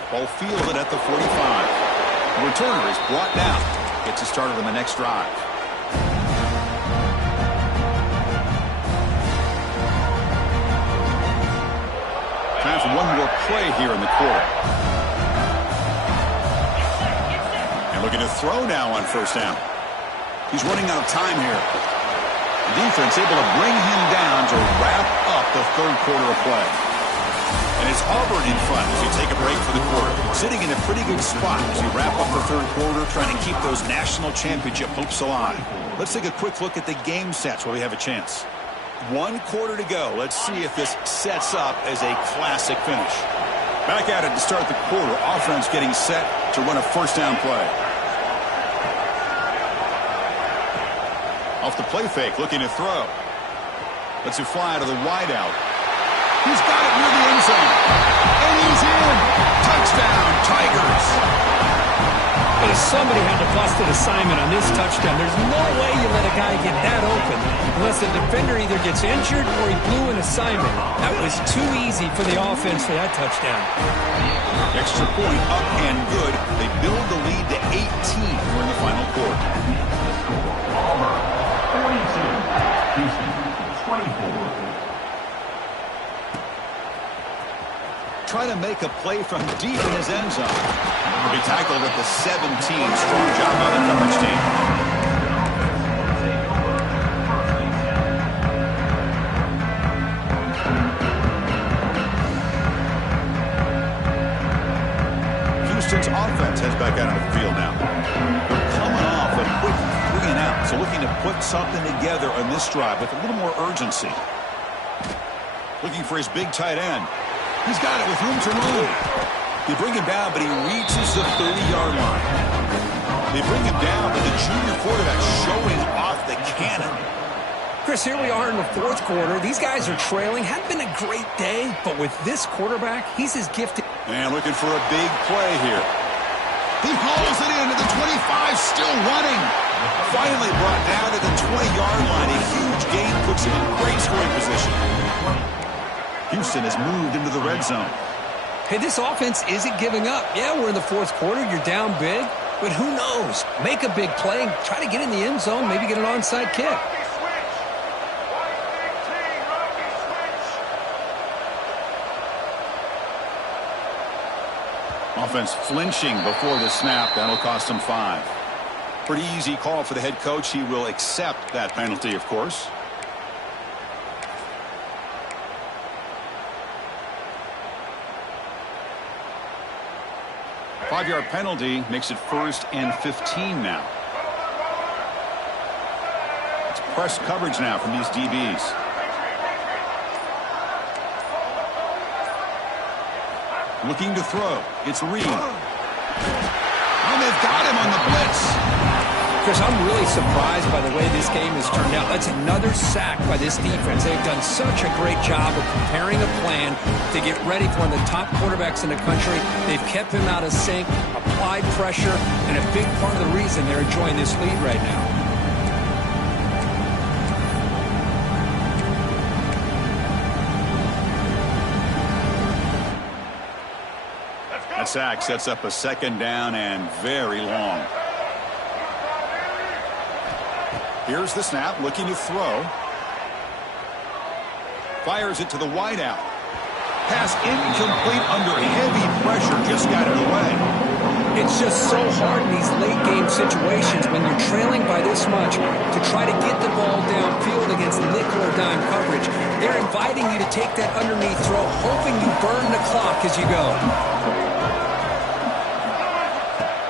Ball fielded at the 45. The returner is brought down. Gets it started on the next drive. Time for one more play here in the quarter. And looking to throw now on 1st down. He's running out of time here. The defense able to bring him down to wrap up the 3rd quarter of play. And it's Auburn in front as you take a break for the quarter. Sitting in a pretty good spot as you wrap up the 3rd quarter, trying to keep those national championship hopes alive. Let's take a quick look at the game sets while we have a chance. 1 quarter to go. Let's see if this sets up as a classic finish. Back at it to start the quarter. Offense getting set to run a 1st down play. Off the play fake, looking to throw. Lets it fly to the wideout. He's got it near the end zone. And he's in. Touchdown, Tigers. But if somebody had to bust an assignment on this touchdown, there's no way you let a guy get that open unless the defender either gets injured or he blew an assignment. That was too easy for the offense for that touchdown. Extra point up and good. They build the lead to 18 for in the final quarter. Auburn, 42. Houston, 24. Try to make a play from deep in his end zone. He'll be tackled at the 17. Strong job by the coverage team. Houston's offense heads back out on the field now. They're coming off a quick 3 and out, so looking to put something together on this drive with a little more urgency. Looking for his big tight end. He's got it with room to move. They bring him down, but he reaches the 30-yard line. They bring him down, but the junior quarterback showing off the cannon. Chris, here we are in the 4th quarter. These guys are trailing. Hadn't been a great day, but with this quarterback, he's as gifted. And looking for a big play here. He hauls it in at the 25, still running. Finally brought down to the 20-yard line. A huge gain puts him in great scoring position. Houston has moved into the red zone. Hey, this offense isn't giving up. Yeah, we're in the 4th quarter. You're down big. But who knows? Make a big play. Try to get in the end zone. Maybe get an onside kick. Offense flinching before the snap. That'll cost him 5. Pretty easy call for the head coach. He will accept that penalty, of course. Five-yard penalty makes it 1st and 15 now. It's press coverage now from these DBs. Looking to throw. It's Reed. And they've got him on the blitz. Chris, I'm really surprised by the way this game has turned out. That's another sack by this defense. They've done such a great job of preparing a plan to get ready for one of the top quarterbacks in the country. They've kept him out of sync, applied pressure, and a big part of the reason they're enjoying this lead right now. That sack sets up a second down and very long. Here's the snap, looking to throw. Fires it to the wideout. Pass incomplete under heavy pressure, just got it away. It's just so hard in these late game situations when you're trailing by this much to try to get the ball downfield against nickel or dime coverage. They're inviting you to take that underneath throw, hoping you burn the clock as you go.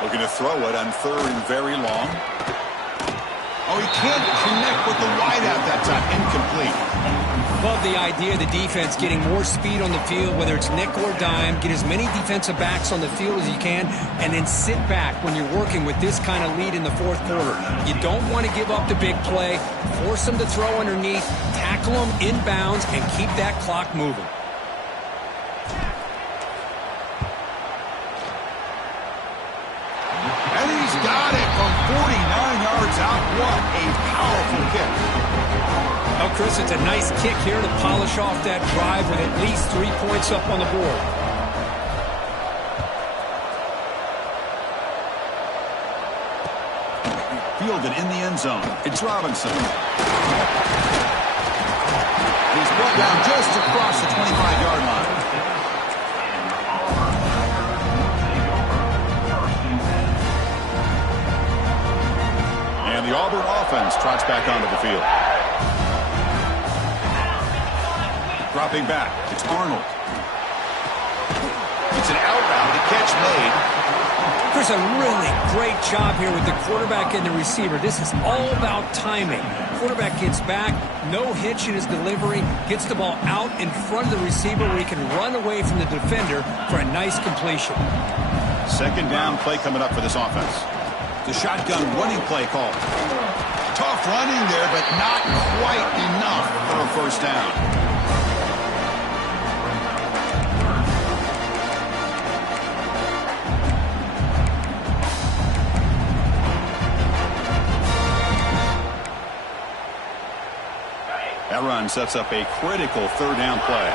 Looking to throw it on third and very long. Oh, he can't connect with the wideout that time. Incomplete. Love the idea of the defense getting more speed on the field, whether it's nickel or dime. Get as many defensive backs on the field as you can, and then sit back when you're working with this kind of lead in the fourth quarter. You don't want to give up the big play. Force them to throw underneath, tackle them inbounds, and keep that clock moving. And he's got it from 49 yards out. What a powerful kick. Oh, Chris, it's a nice kick here to polish off that drive with at least 3 points up on the board. Fielded in the end zone. It's Robinson. He's brought down just across the 25-yard line. And the Auburn offense trots back onto the field. Dropping back, it's Arnold. It's an out route, a catch made. There's a really great job here with the quarterback and the receiver. This is all about timing. Quarterback gets back, no hitch in his delivery, gets the ball out in front of the receiver where he can run away from the defender for a nice completion. Second down play coming up for this offense. The shotgun running play call. Tough running there, but not quite enough for a first down. That run sets up a critical third down play.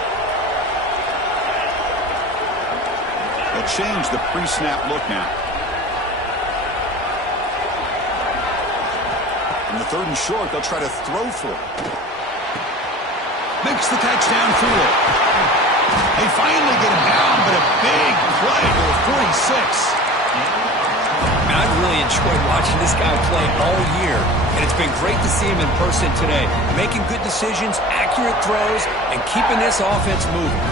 They'll change the pre-snap look now. In the third and short, they'll try to throw for it. Makes the catch downfield. They finally get him down, but a big play to the 46. I've really enjoyed watching this guy play all year, and it's been great to see him in person today, making good decisions, accurate throws, and keeping this offense moving.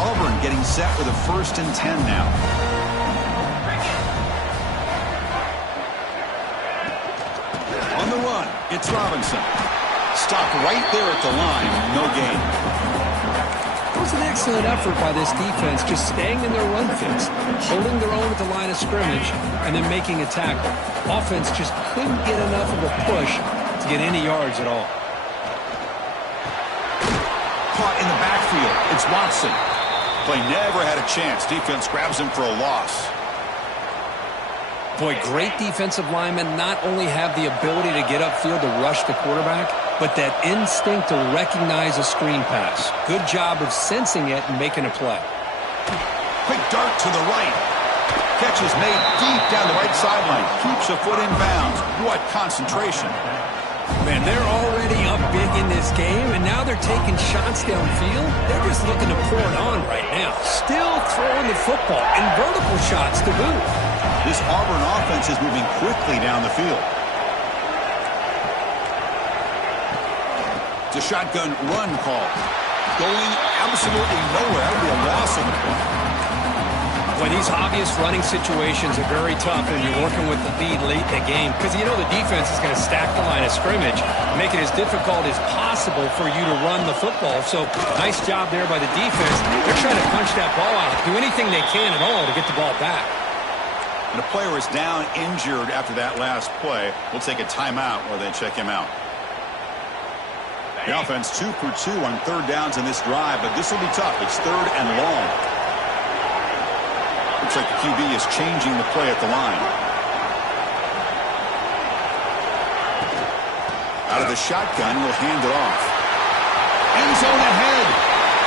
Auburn getting set for the 1st and 10 now. On the run, it's Robinson. Stopped right there at the line, no gain. It was an excellent effort by this defense, just staying in their run fits, holding their own at the line of scrimmage, and then making a tackle. Offense just couldn't get enough of a push to get any yards at all. Caught in the backfield. It's Watson. Play never had a chance. Defense grabs him for a loss. Boy, great defensive linemen not only have the ability to get upfield to rush the quarterback, but that instinct to recognize a screen pass. Good job of sensing it and making a play. Quick dart to the right. Catch is made deep down the right sideline. Keeps a foot in bounds. What concentration. Man, they're already up big in this game, and now they're taking shots downfield. They're just looking to pour it on right now. Still throwing the football, and vertical shots to boot. This Auburn offense is moving quickly down the field. It's a shotgun run call. Going absolutely nowhere. That would be a loss of it. Well, these obvious running situations are very tough when you're working with the lead late in the game, because you know the defense is going to stack the line of scrimmage, make it as difficult as possible for you to run the football. So nice job there by the defense. They're trying to punch that ball out, do anything they can at all to get the ball back. And a player is down injured after that last play. We'll take a timeout while they check him out. The offense 2 for 2 on third downs in this drive, but this will be tough. It's third and long. Looks like the QB is changing the play at the line. Out of the shotgun, he'll hand it off. End zone ahead.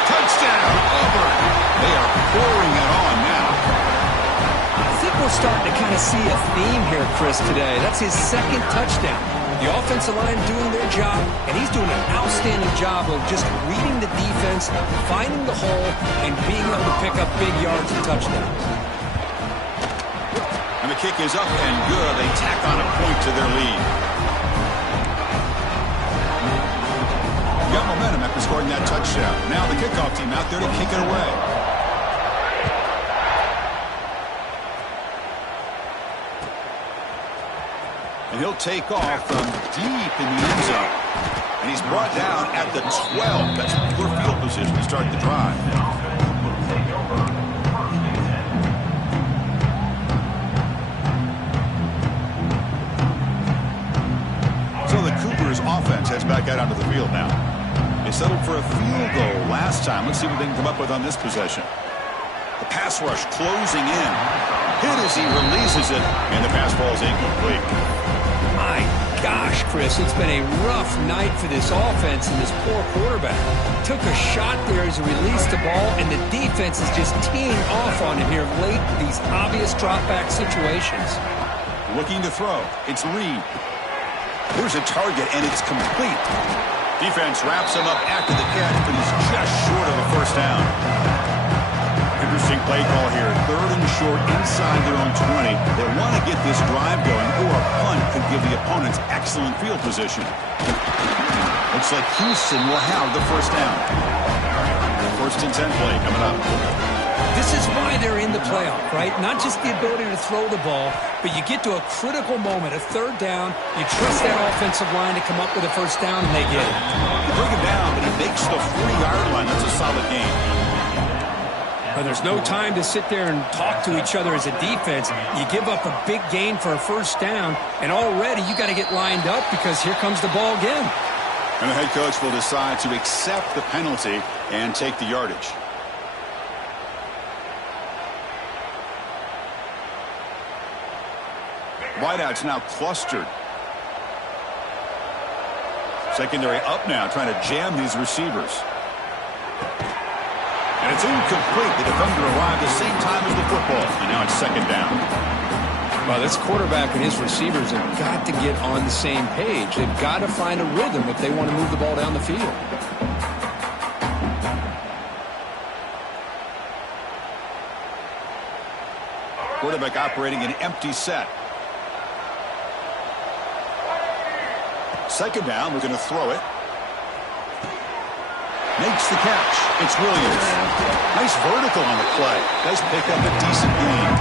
Touchdown, Auburn. They are pouring it on now. I think we're starting to kind of see a theme here, Chris, today. That's his second touchdown. The offensive line doing their job, and he's doing an outstanding job of just reading the defense, finding the hole, and being able to pick up big yards and touchdowns. And the kick is up and good. They tack on a point to their lead. Got momentum after scoring that touchdown. Now the kickoff team out there to kick it away. And he'll take off from deep in the end zone. And he's brought down at the 12. That's poor field position to start the drive. So the Cougars offense heads back out onto the field now. They settled for a field goal last time. Let's see what they can come up with on this possession. The pass rush closing in. Hit as he releases it, and the pass ball is incomplete. My gosh, Chris, it's been a rough night for this offense and this poor quarterback. Took a shot there as he released the ball, and the defense is just teeing off on him here late in these obvious drop-back situations. Looking to throw. It's Reed. Here's a target, and it's complete. Defense wraps him up after the catch, but he's just short of a first down. Interesting play call here. Third and short inside their own 20. They want to get this drive going, or a punt could give the opponents excellent field position. Looks like Houston will have the first down. First and 10 play coming up. This is why they're in the playoff, right? Not just the ability to throw the ball, but you get to a critical moment, a third down, you trust that offensive line to come up with a first down, and they get it. You bring him down, but he makes the 40-yard line. That's a solid game. Well, there's no time to sit there and talk to each other as a defense. You give up a big gain for a first down, and already you got to get lined up because here comes the ball again. And the head coach will decide to accept the penalty and take the yardage. Wideouts now clustered. Secondary up now, trying to jam these receivers. And it's incomplete. The defender arrived the same time as the football. And now it's second down. Well, this quarterback and his receivers have got to get on the same page. They've got to find a rhythm if they want to move the ball down the field. Quarterback operating an empty set. Second down, we're going to throw it. Makes the catch. It's Williams. Nice vertical on the play. Does pick up a decent gain.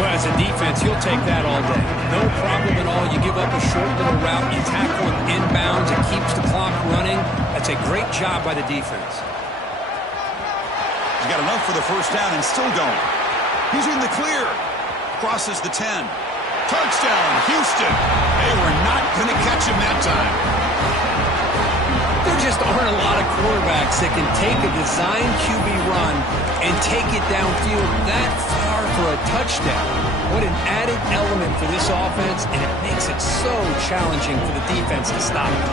Well, as a defense, you'll take that all day. No problem at all. You give up a short little route. You tackle him inbounds. It keeps the clock running. That's a great job by the defense. He's got enough for the first down and still going. He's in the clear. Crosses the 10. Touchdown, Houston. They were not going to catch him that time. There just aren't a lot of quarterbacks that can take a design QB run and take it downfield that far for a touchdown. What an added element for this offense, and it makes it so challenging for the defense to stop it.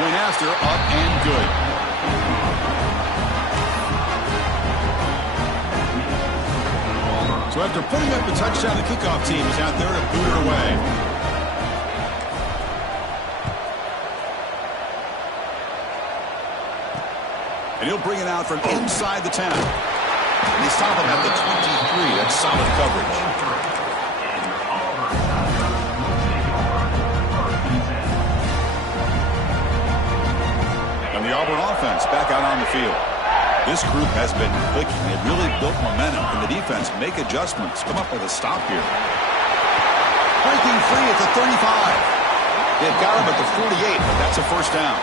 Point after, up and good. So after putting up the touchdown, the kickoff team is out there to boot it away. And he'll bring it out from inside the 10. And they stop him at the 23. That's solid coverage. And the Auburn offense back out on the field. This group has been clicking. They've really built momentum. And the defense make adjustments. Come up with a stop here. Breaking free at the 35. They've got him at the 48, but that's a first down.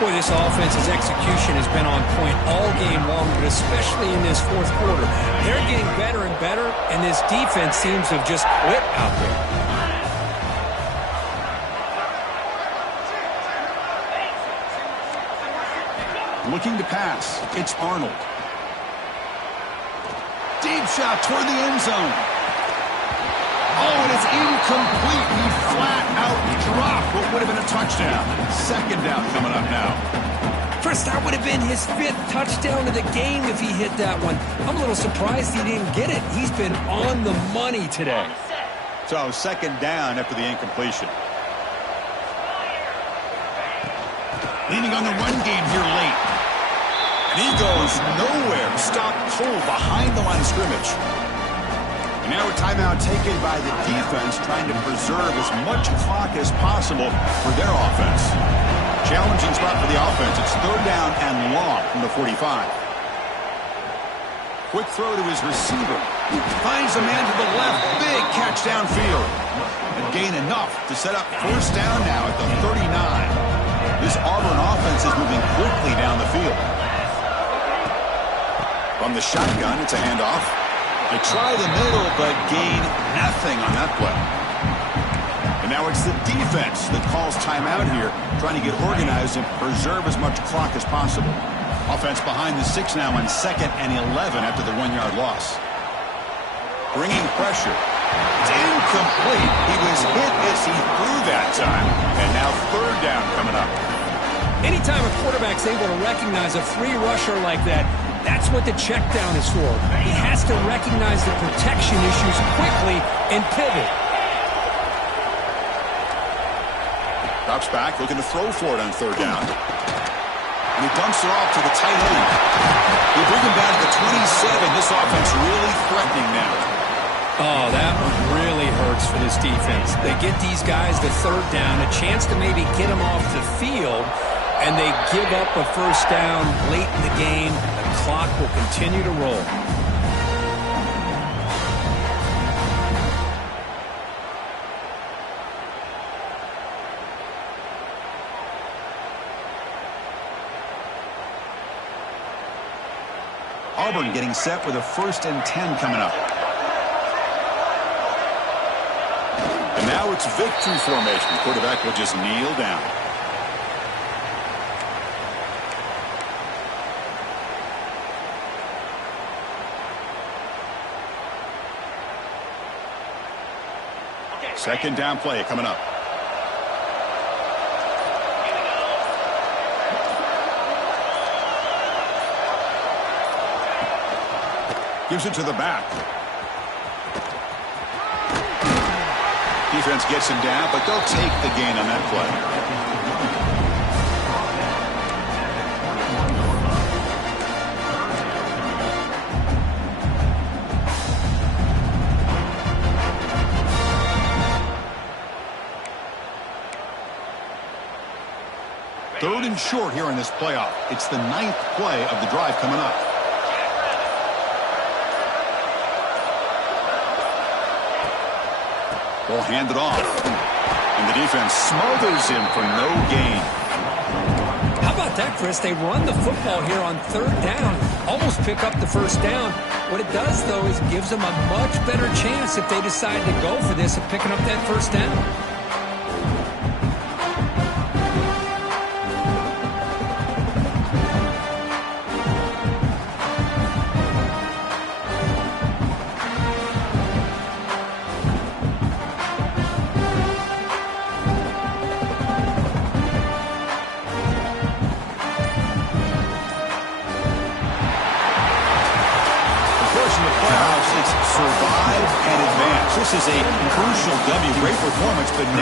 Boy, this offense's execution has been on point all game long, but especially in this fourth quarter. They're getting better and better, and this defense seems to have just quit out there. Looking to pass. It's Arnold. Deep shot toward the end zone. Oh, and it's incomplete. He flat out dropped what would have been a touchdown. Second down coming up now. First, that would have been his 5th touchdown of the game if he hit that one. I'm a little surprised he didn't get it. He's been on the money today. So, second down after the incompletion. Leaning on the run game here late. And he goes nowhere. Stop cold behind the line of scrimmage. And now a timeout taken by the defense, trying to preserve as much clock as possible for their offense. Challenging spot for the offense. It's third down and long from the 45. Quick throw to his receiver. Finds a man to the left. Big catch downfield. And gain enough to set up first down now at the 39. This Auburn offense is moving quickly down the field. From the shotgun, it's a handoff. They try the middle, but gain nothing on that play. And now it's the defense that calls timeout here, trying to get organized and preserve as much clock as possible. Offense behind the 6 now on 2nd and 11 after the 1-yard loss. Bringing pressure. It's incomplete. He was hit as he threw that time. And now third down coming up. Anytime a quarterback's able to recognize a free rusher like that, that's what the check down is for. He has to recognize the protection issues quickly and pivot. Drops back, looking to throw for it on third down. And he dumps it off to the tight end. They bring him down to the 27. This offense really threatening now. Oh, that one really hurts for this defense. They get these guys the third down, a chance to maybe get them off the field, and they give up a first down late in the game. The clock will continue to roll. Auburn getting set with a 1st and 10 coming up. And now it's victory formation. The quarterback will just kneel down. Second down play coming up. Gives it to the back. Defense gets him down, but they'll take the gain on that play. Third and short here in this playoff. It's the 9th play of the drive coming up. Ball handed off. And the defense smothers him for no gain. How about that, Chris? They run the football here on third down. Almost pick up the first down. What it does, though, is gives them a much better chance if they decide to go for this of picking up that first down. Survive and advance. This is a crucial W. Great performance, but